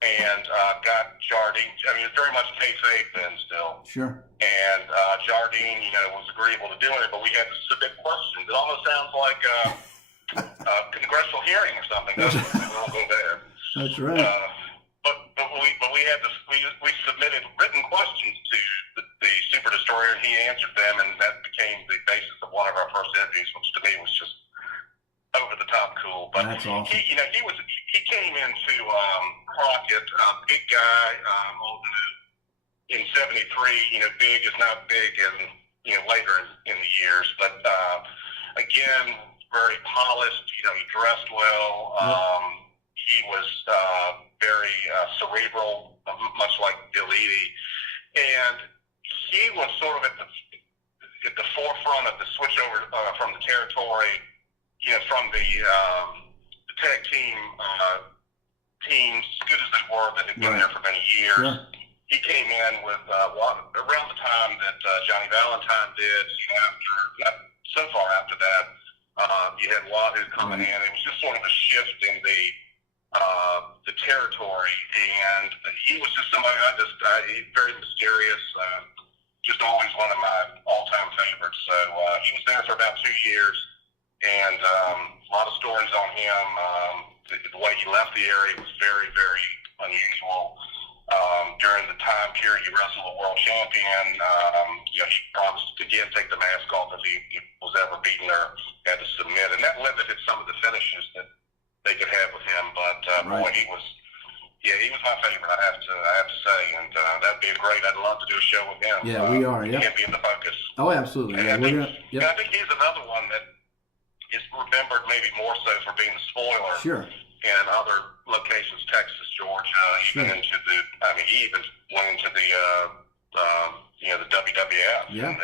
and got Jardine. I mean, it's very much kayfabe then still. Sure. And Jardine, was agreeable to doing it, but we had to submit questions. It almost sounds like a congressional hearing or something. We won't go there. That's right. But we submitted written questions to the Super Destroyer, and he answered them, and that became the basis of one of our first interviews, which to me was just over the top cool. But that's awesome. He came into Crockett, big guy, in '73. Big is not big in later in the years, but again, very polished. He dressed well. He was very cerebral, much like Bill Eadie, and he was sort of at the forefront of the switch over from the territory. From the tag teams, good as they were, that had been there for many years. Yeah. He came in with around the time that Johnny Valentine did. Not so far after that, you had Wahoo coming in. It was just sort of a shift in the territory, and he was just somebody he's very mysterious. Just always one of my all-time favorites. So he was there for about 2 years. And a lot of stories on him. The way he left the area was very, very unusual. During the time period he wrestled a world champion, he promised to again take the mask off if he was ever beaten or had to submit, and that limited some of the finishes that they could have with him. But boy, he was my favorite. I have to say, and that'd be great. I'd love to do a show with him. Yeah, we are. Yeah, he can be in the focus. Oh, absolutely. And I think he's another one that is remembered maybe more so for being the spoiler. Sure. In other locations, Texas, Georgia, even into he even went into the WWF. Yeah. And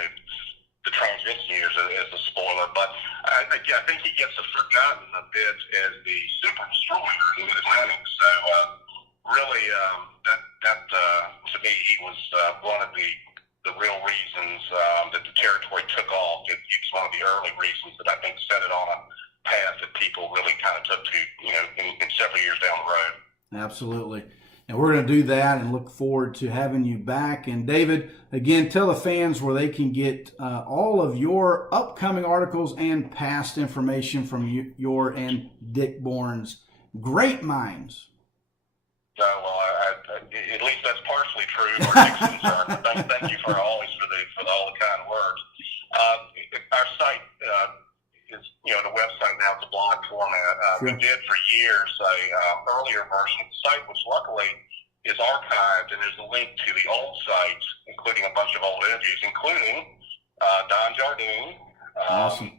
the transition years as a spoiler. But I think he gets forgotten a bit as the Super Destroyer in the Mid-Atlantic. So really, that to me, he was one of the real reasons that the territory took off. He was one of the early reasons that I think set it on a path that people really kind of took to, in several years down the road. Absolutely. And we're going to do that and look forward to having you back. And David, again, tell the fans where they can get all of your upcoming articles and past information from your and Dick Bourne's great minds. Well, at least that's partially true. Thank you for all the kind words. Our site is, the website now, it's a blog format. Sure. We did for years a earlier version of the site, which luckily is archived, and there's a link to the old site, including a bunch of old interviews, including Don Jardine. Awesome.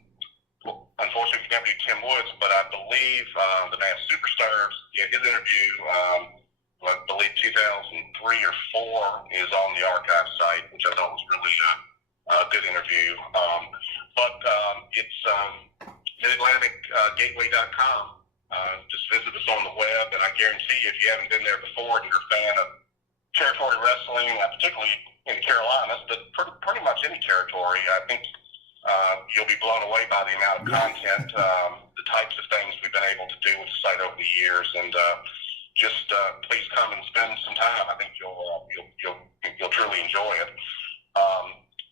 Unfortunately, we can't do Tim Woods, but I believe the Masked Superstars, his interview, I believe 2003 or 4 is on the archive site, which I thought was really a good interview. But it's Mid-Atlantic Gateway.com. Just visit us on the web, and I guarantee you, if you haven't been there before and you're a fan of territory wrestling, particularly in the Carolinas, but pretty much any territory, I think you'll be blown away by the amount of content, the types of things we've been able to do with the site over the years, and just please come and spend some time. I think you'll truly enjoy it.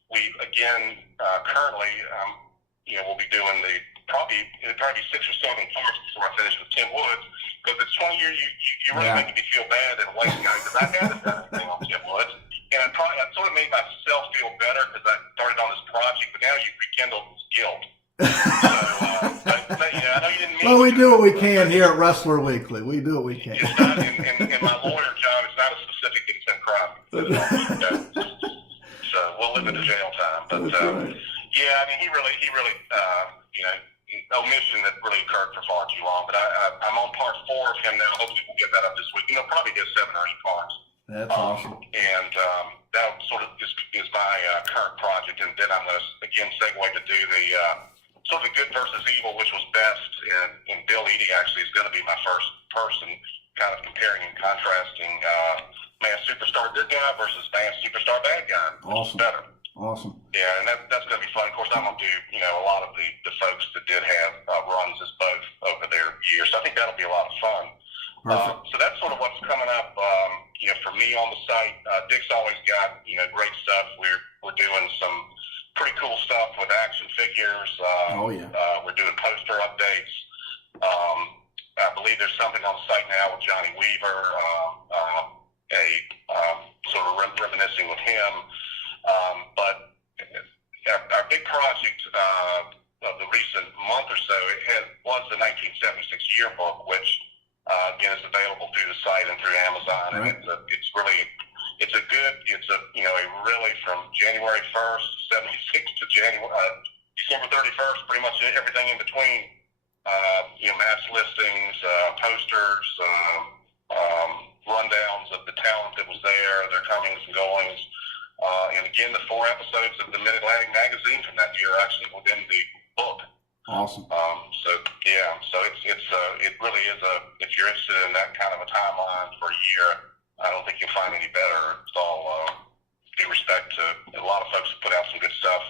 We again currently, we'll be doing it'll probably be 6 or 7 parts before I finish with Tim Woods, because it's 20 years. You really making me feel bad in a way, guys, because I haven't done anything on Tim Woods, and I sort of made myself feel better because I started on this project, but now you've rekindled this guilt. But I know you didn't mean. Well, we do what we can here at Wrestler Weekly. We do what we can. It's not in my lawyer job. It's not a specific intent crime. So we'll live in the jail time. But right. Yeah, I mean, he really, omission that really occurred for far too long. But I'm on part 4 of him now. Hopefully we'll get that up this week. Probably get 7 or 8 parts. That's awesome. And that sort of is my current project. And then I'm going to again segue to do the sort of good versus evil, which was best. And Bill Eadie actually is going to be my first person, kind of comparing and contrasting man superstar good guy versus man superstar bad guy. Which is better. Awesome. Yeah, and that's going to be fun. Of course, I'm going to do, a lot of the folks that did have runs as both over their years. So I think that'll be a lot of fun. So that's sort of what's coming up, for me on the site. Dick's always got, great stuff. We're doing some pretty cool stuff with action figures. We're doing poster updates. I believe there's something on the site now with Johnny Weaver, sort of reminiscing with him. But our big project of the recent month or so was the 1976 yearbook, which again is available through the site and through Amazon. Right. And it's a really from January 1st, 76 to December 31st, pretty much everything in between. Match listings, posters, rundowns of the talent that was there, their comings and goings. And again, the 4 episodes of the Mid-Atlantic magazine from that year are actually within the book. Awesome. So it really is if you're interested in that kind of a timeline for a year, I don't think you'll find any better. It's all due respect to a lot of folks who put out some good stuff.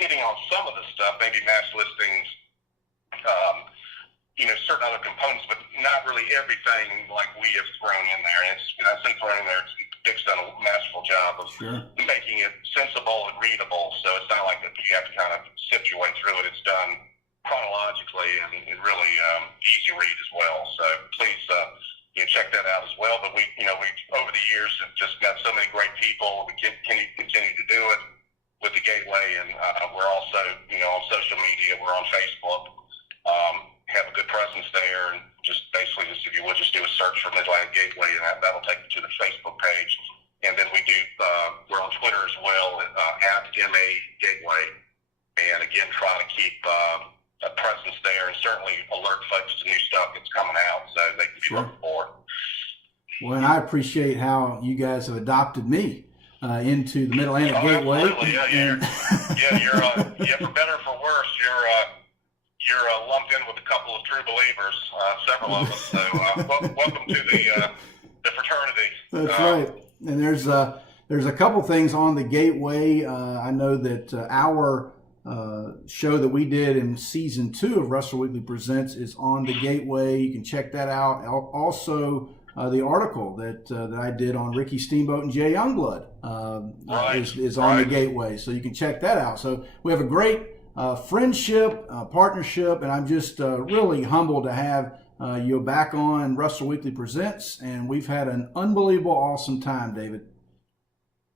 Hitting on some of the stuff, maybe match listings, certain other components, but not really everything like we have thrown in there. And I say thrown in there, Dick's done a masterful job of making it sensible and readable. So it's not like that you have to kind of sift your way through it. It's done chronologically and really easy read as well. So please check that out as well. But we over the years have just met so many great people. We continue to do it with the Gateway, and we're also on social media. We're on Facebook. Have a good presence there, and just basically, if you would, just do a search for Mid-Atlantic Gateway, and that'll take you to the Facebook page. And then we're on Twitter as well, at MA Gateway, and again, trying to keep a presence there, and certainly alert folks to new stuff that's coming out, so they can be looking for it. Well, and I appreciate how you guys have adopted me into the Mid-Atlantic Gateway. Absolutely, you're for better or for worse, you're lumped in with a couple of true believers, several of us. So welcome to the fraternity. That's right. And there's a couple things on the Gateway. I know that our show that we did in season 2 of Wrestler Weekly Presents is on the Gateway. You can check that out. Also, the article that I did on Ricky Steamboat and Jay Youngblood is on the Gateway, so you can check that out. So we have a great friendship, partnership, and I'm just really humbled to have you back on Wrestler Weekly Presents, and we've had an unbelievable, awesome time, David.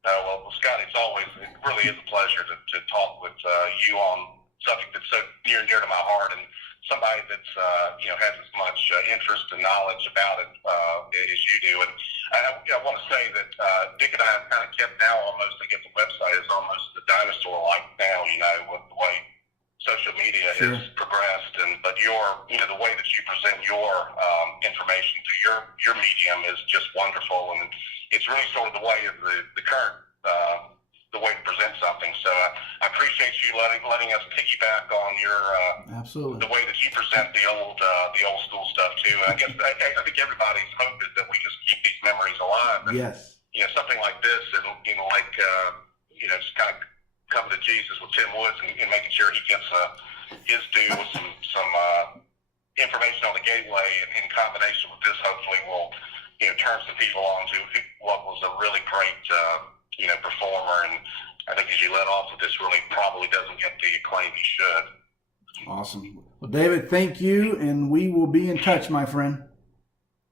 Well, Scottie, it really is a pleasure to talk with you on subject that's so near and dear to my heart, and somebody that's has as much interest and knowledge about it as you do. And I want to say that Dick and I have kind of kept now almost, I guess the website is almost the dinosaur-like now, with the way social media has progressed, but the way that you present your information to your medium is just wonderful, and it's really sort of the way of the current the way to present something. So I appreciate you letting us piggyback on your absolutely the way that you present the old school stuff too. I guess I think everybody's hope is that we just keep these memories alive. And, yes. Something like this, and just kind of coming to Jesus with Tim Woods and making sure he gets his due with some information on the gateway, and in combination with this, hopefully will turn some people on to what was a really great performer. And I think as you let off with this, really probably doesn't get the acclaim he should. Awesome. Well, David, thank you, and we will be in touch, my friend.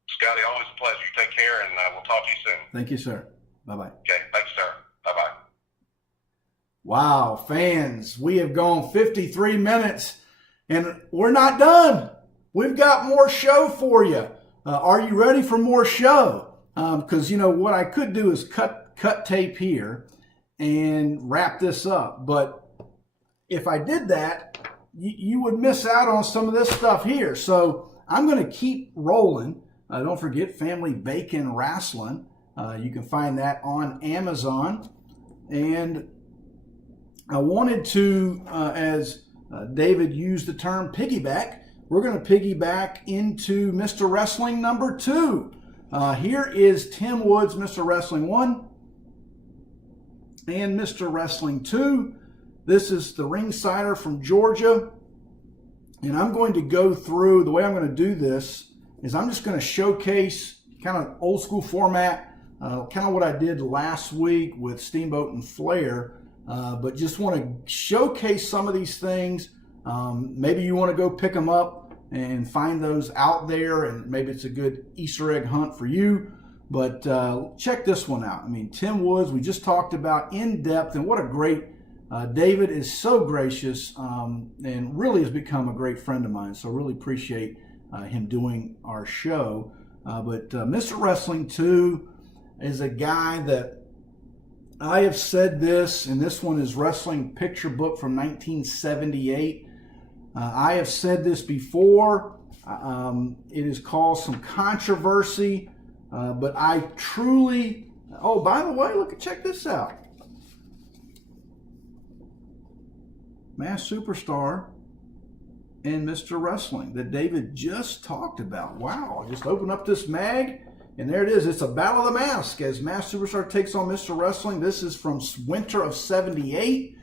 Scotty, always a pleasure. You take care, and we'll talk to you soon. Thank you, sir. Bye-bye. Okay, thanks, sir. Bye-bye. Wow, fans, we have gone 53 minutes, and we're not done. We've got more show for you. Are you ready for more show? Because, what I could do is cut tape here and wrap this up. But if I did that, you would miss out on some of this stuff here. So I'm going to keep rolling. Don't forget Family Bacon Wrestling. You can find that on Amazon. And I wanted to, as David used the term piggyback, we're going to piggyback into Mr. Wrestling number 2. Here is Tim Woods, Mr. Wrestling 1 and Mr. Wrestling 2. This is the Ringsider from Georgia. And I'm going to go through, the way I'm going to do this is I'm just going to showcase kind of old school format, kind of what I did last week with Steamboat and Flair, but just want to showcase some of these things. Maybe you want to go pick them up and find those out there, and maybe it's a good Easter egg hunt for you. But check this one out. I mean, Tim Woods, we just talked about in depth, and what a great, David is so gracious and really has become a great friend of mine. So really appreciate him doing our show. But Mr. Wrestling 2 is a guy that I have said this, and this one is Wrestling Picture Book from 1978. I have said this before. It has caused some controversy, but I truly, oh, by the way, check this out. Masked Superstar and Mr. Wrestling that David just talked about. Wow, I just opened up this mag, and there it is. It's a Battle of the Mask as Masked Superstar takes on Mr. Wrestling. This is from winter of 78.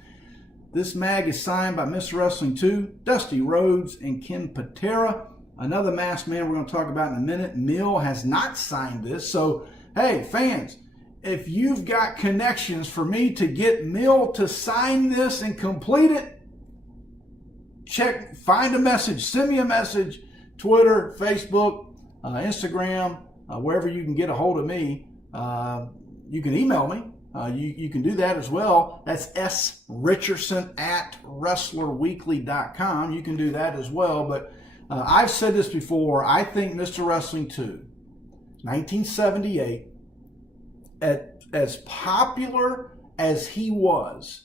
This mag is signed by Mr. Wrestling 2, Dusty Rhodes, and Ken Patera. Another masked man we're going to talk about in a minute. Mill has not signed this. So, hey, fans, if you've got connections for me to get Mill to sign this and complete it, find a message, send me a message, Twitter, Facebook, Instagram, wherever you can get a hold of me. You can email me. You can do that as well. That's srichardson@wrestlerweekly.com. You can do that as well. But I've said this before. I think Mr. Wrestling 2, 1978, as popular as he was,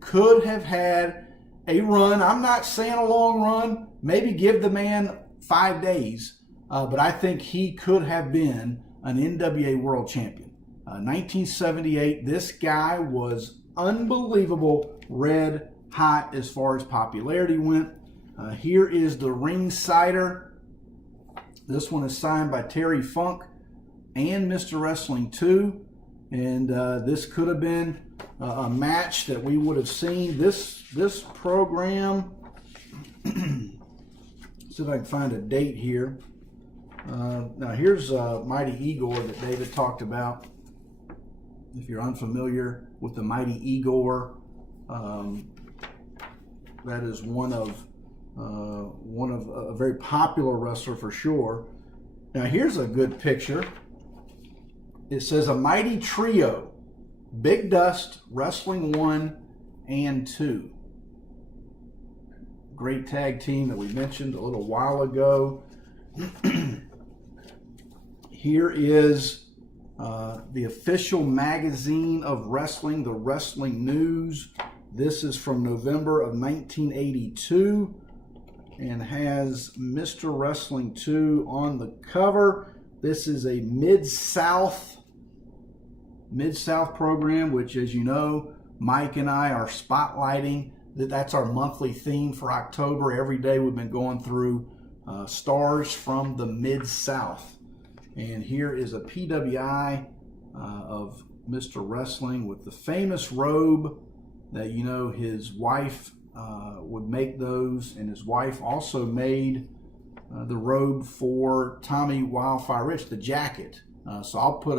could have had a run. I'm not saying a long run. Maybe give the man 5 days. But I think he could have been an NWA World Champion. 1978, this guy was unbelievable, red hot as far as popularity went. Here is the Ringsider. This one is signed by Terry Funk and Mr. Wrestling 2. And this could have been a match that we would have seen. This program, see if I can find a date here. Now here's Mighty Igor that David talked about. If you're unfamiliar with the Mighty Igor, that is one of a very popular wrestler for sure. Now here's a good picture. It says a mighty trio, Big Dust, Wrestling 1 and 2. Great tag team that we mentioned a little while ago. Here is the official magazine of wrestling, the Wrestling News. This is from November of 1982 and has Mr. Wrestling 2 on the cover. This is a Mid-South program, which, as you know, Mike and I are spotlighting. That's our monthly theme for October. Every day we've been going through stars from the Mid-South. And here is a PWI of Mr. Wrestling with the famous robe that, you know, his wife would make those, and his wife also made the robe for Tommy Wildfire Rich, the jacket. So I'll put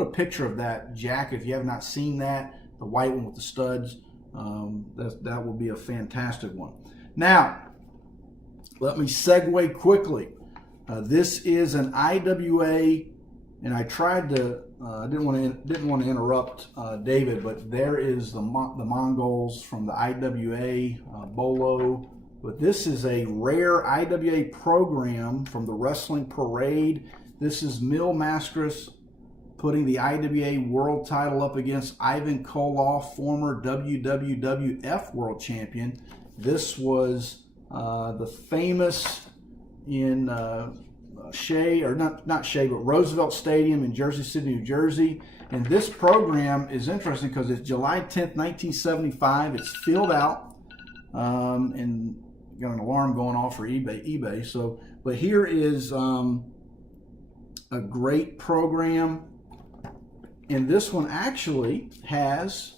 a picture of that jacket if you have not seen that, the white one with the studs. That will be a fantastic one. Now, let me segue quickly. This is an IWA, and I tried to. Didn't want to interrupt David, but there is the Mongols from the IWA Bolo. But this is a rare IWA program from the Wrestling Parade. This is Mil Mascaras putting the IWA World Title up against Ivan Koloff, former WWF World Champion. This was the famous in Shea, or not Shea, but Roosevelt Stadium in Jersey City, New Jersey. And this program is interesting because it's July 10th, 1975. It's filled out, and got an alarm going off for eBay. So, but here is a great program, and this one actually has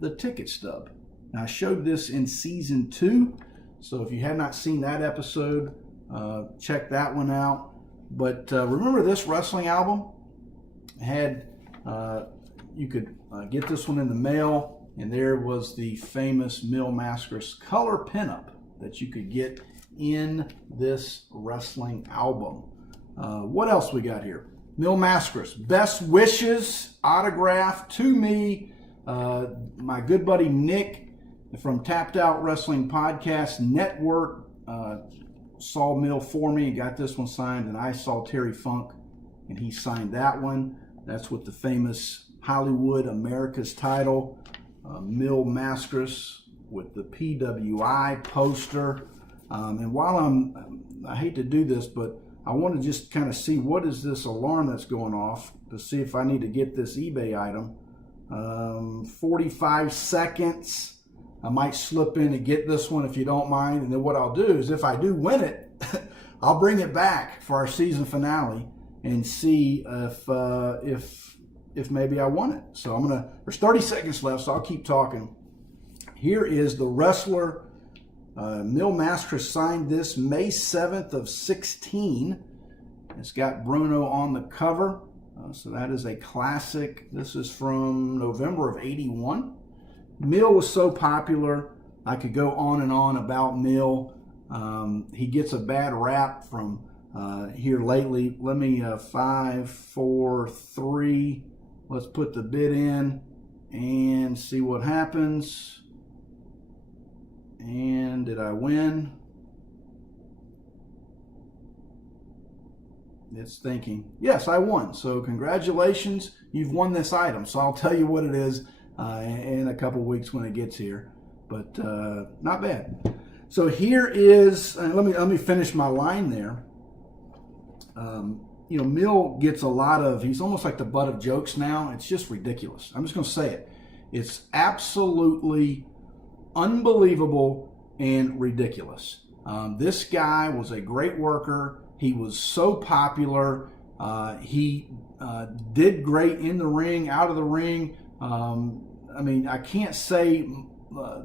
the ticket stub. Now, I showed this in season 2, so if you have not seen that episode, check that one out. But remember, this wrestling album had, you could get this one in the mail, and there was the famous Mil Mascaras color pinup that you could get in this wrestling album. What else we got here? Mil Mascaras, best wishes autograph to me. My good buddy Nick from Tapped Out Wrestling Podcast Network saw Mil for me, got this one signed, and I saw Terry Funk, and he signed that one. That's with the famous Hollywood America's title. Mil Mascaras with the PWI poster. And while I hate to do this, but I want to just kind of see what is this alarm that's going off to see if I need to get this eBay item. 45 seconds. I might slip in and get this one if you don't mind. And then what I'll do is, if I do win it, I'll bring it back for our season finale and see if maybe I won it. So there's 30 seconds left, so I'll keep talking. Here is the wrestler. Mil Mascaras signed this May 7th of 16. It's got Bruno on the cover. So that is a classic. This is from November of 81. Mil was so popular, I could go on and on about Mil. He gets a bad rap from here lately. Let me 5, 4, 3. Let's put the bid in and see what happens. And did I win? It's thinking. Yes, I won. So congratulations, you've won this item. So I'll tell you what it is in a couple weeks when it gets here. But not bad. So here is, let me finish my line there. You know, Mil gets a lot of, he's almost like the butt of jokes now. It's just ridiculous. I'm just going to say it. It's absolutely unbelievable and ridiculous. This guy was a great worker. He was so popular. He did great in the ring, out of the ring. I mean, I can't say, I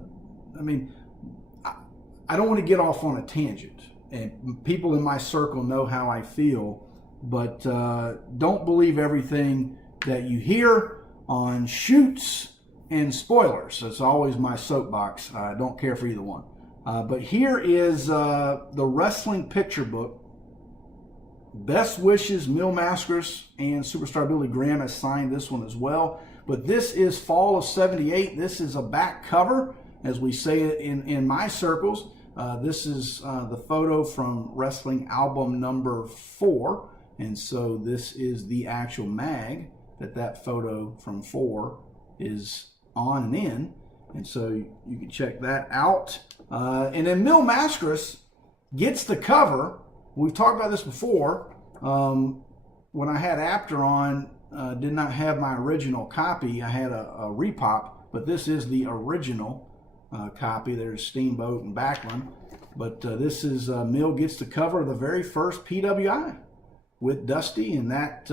don't want to get off on a tangent, and people in my circle know how I feel, but don't believe everything that you hear on shoots and spoilers. That's always my soapbox. I don't care for either one. But here is the wrestling picture book. Best wishes, Mil Mascaras, and Superstar Billy Graham has signed this one as well. But this is fall of 78. This is a back cover, as we say it in my circles. This is the photo from wrestling album number 4. And so this is the actual mag that photo from 4 is on and in. And so you can check that out. And then Mil Mascaras gets the cover. We've talked about this before. When I had Apter on, did not have my original copy. I had a repop, but this is the original copy. There's Steamboat and Backlund, but this is Mill gets to cover the very first PWI with Dusty, and that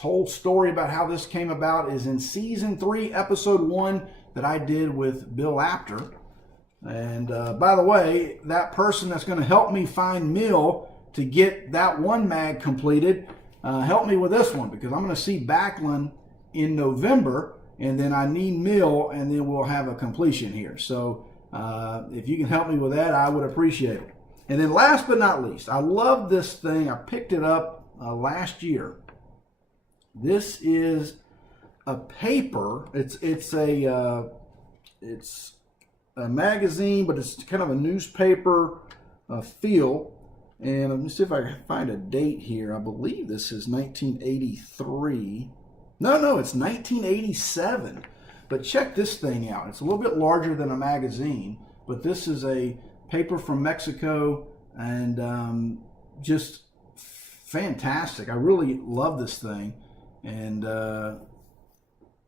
whole story about how this came about is in season 3, episode 1 that I did with Bill Apter. And by the way, that person that's going to help me find Mill to get that one mag completed, help me with this one, because I'm going to see Backlund in November, and then I need Mill, and then we'll have a completion here. So if you can help me with that, I would appreciate it. And then last but not least, I love this thing. I picked it up last year. This is a paper. It's a magazine, but it's kind of a newspaper feel. And let me see if I can find a date here. I believe this is 1983. No, it's 1987. But check this thing out. It's a little bit larger than a magazine, but this is a paper from Mexico, and just fantastic. I really love this thing. And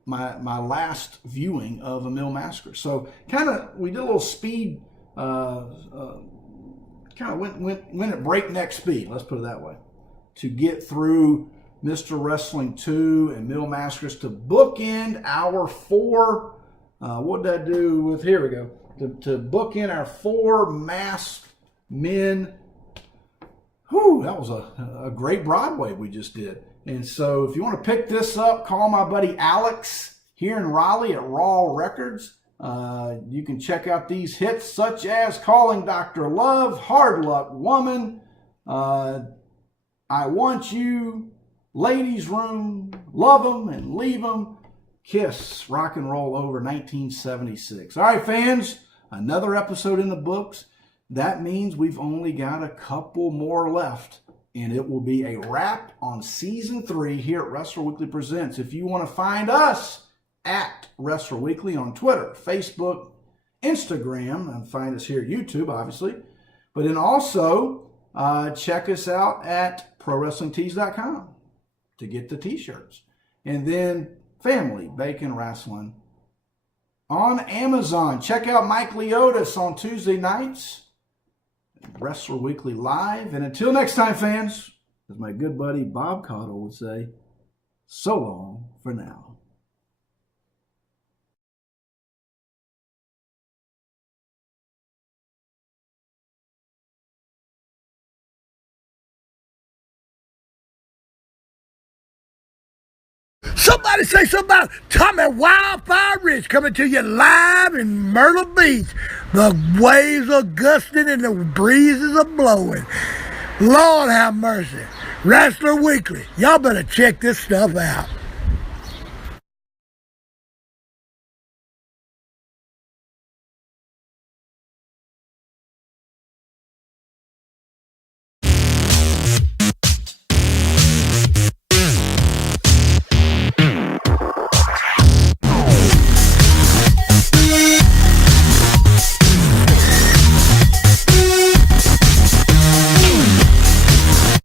my last viewing of a Mill Mascaras. So we did a little speed, kind of went at breakneck speed, let's put it that way, to get through Mr. Wrestling 2 and Mill Mascaras to bookend our 4, what did I do with, here we go, to bookend our 4 masked men. Whew, that was a great Broadway we just did. And so if you want to pick this up, call my buddy Alex here in Raleigh at Raw Records. You can check out these hits such as Calling Dr. Love, Hard Luck Woman, I Want You, Ladies Room, Love 'Em and Leave 'Em, Kiss, Rock and Roll Over, 1976. All right, fans, another episode in the books. That means we've only got a couple more left, and it will be a wrap on season 3 here at Wrestler Weekly Presents. If you want to find us at Wrestler Weekly on Twitter, Facebook, Instagram, and find us here at YouTube, obviously. But then also check us out at ProWrestlingTees.com to get the t-shirts. And then Family Bacon Wrestling on Amazon. Check out Mike Leotis on Tuesday nights. Wrestler Weekly Live. And until next time, fans, as my good buddy Bob Caudle would say, so long for now. Somebody say something about Tommy Wildfire Rich coming to you live in Myrtle Beach. The waves are gusting and the breezes are blowing. Lord have mercy. Wrestler Weekly. Y'all better check this stuff out.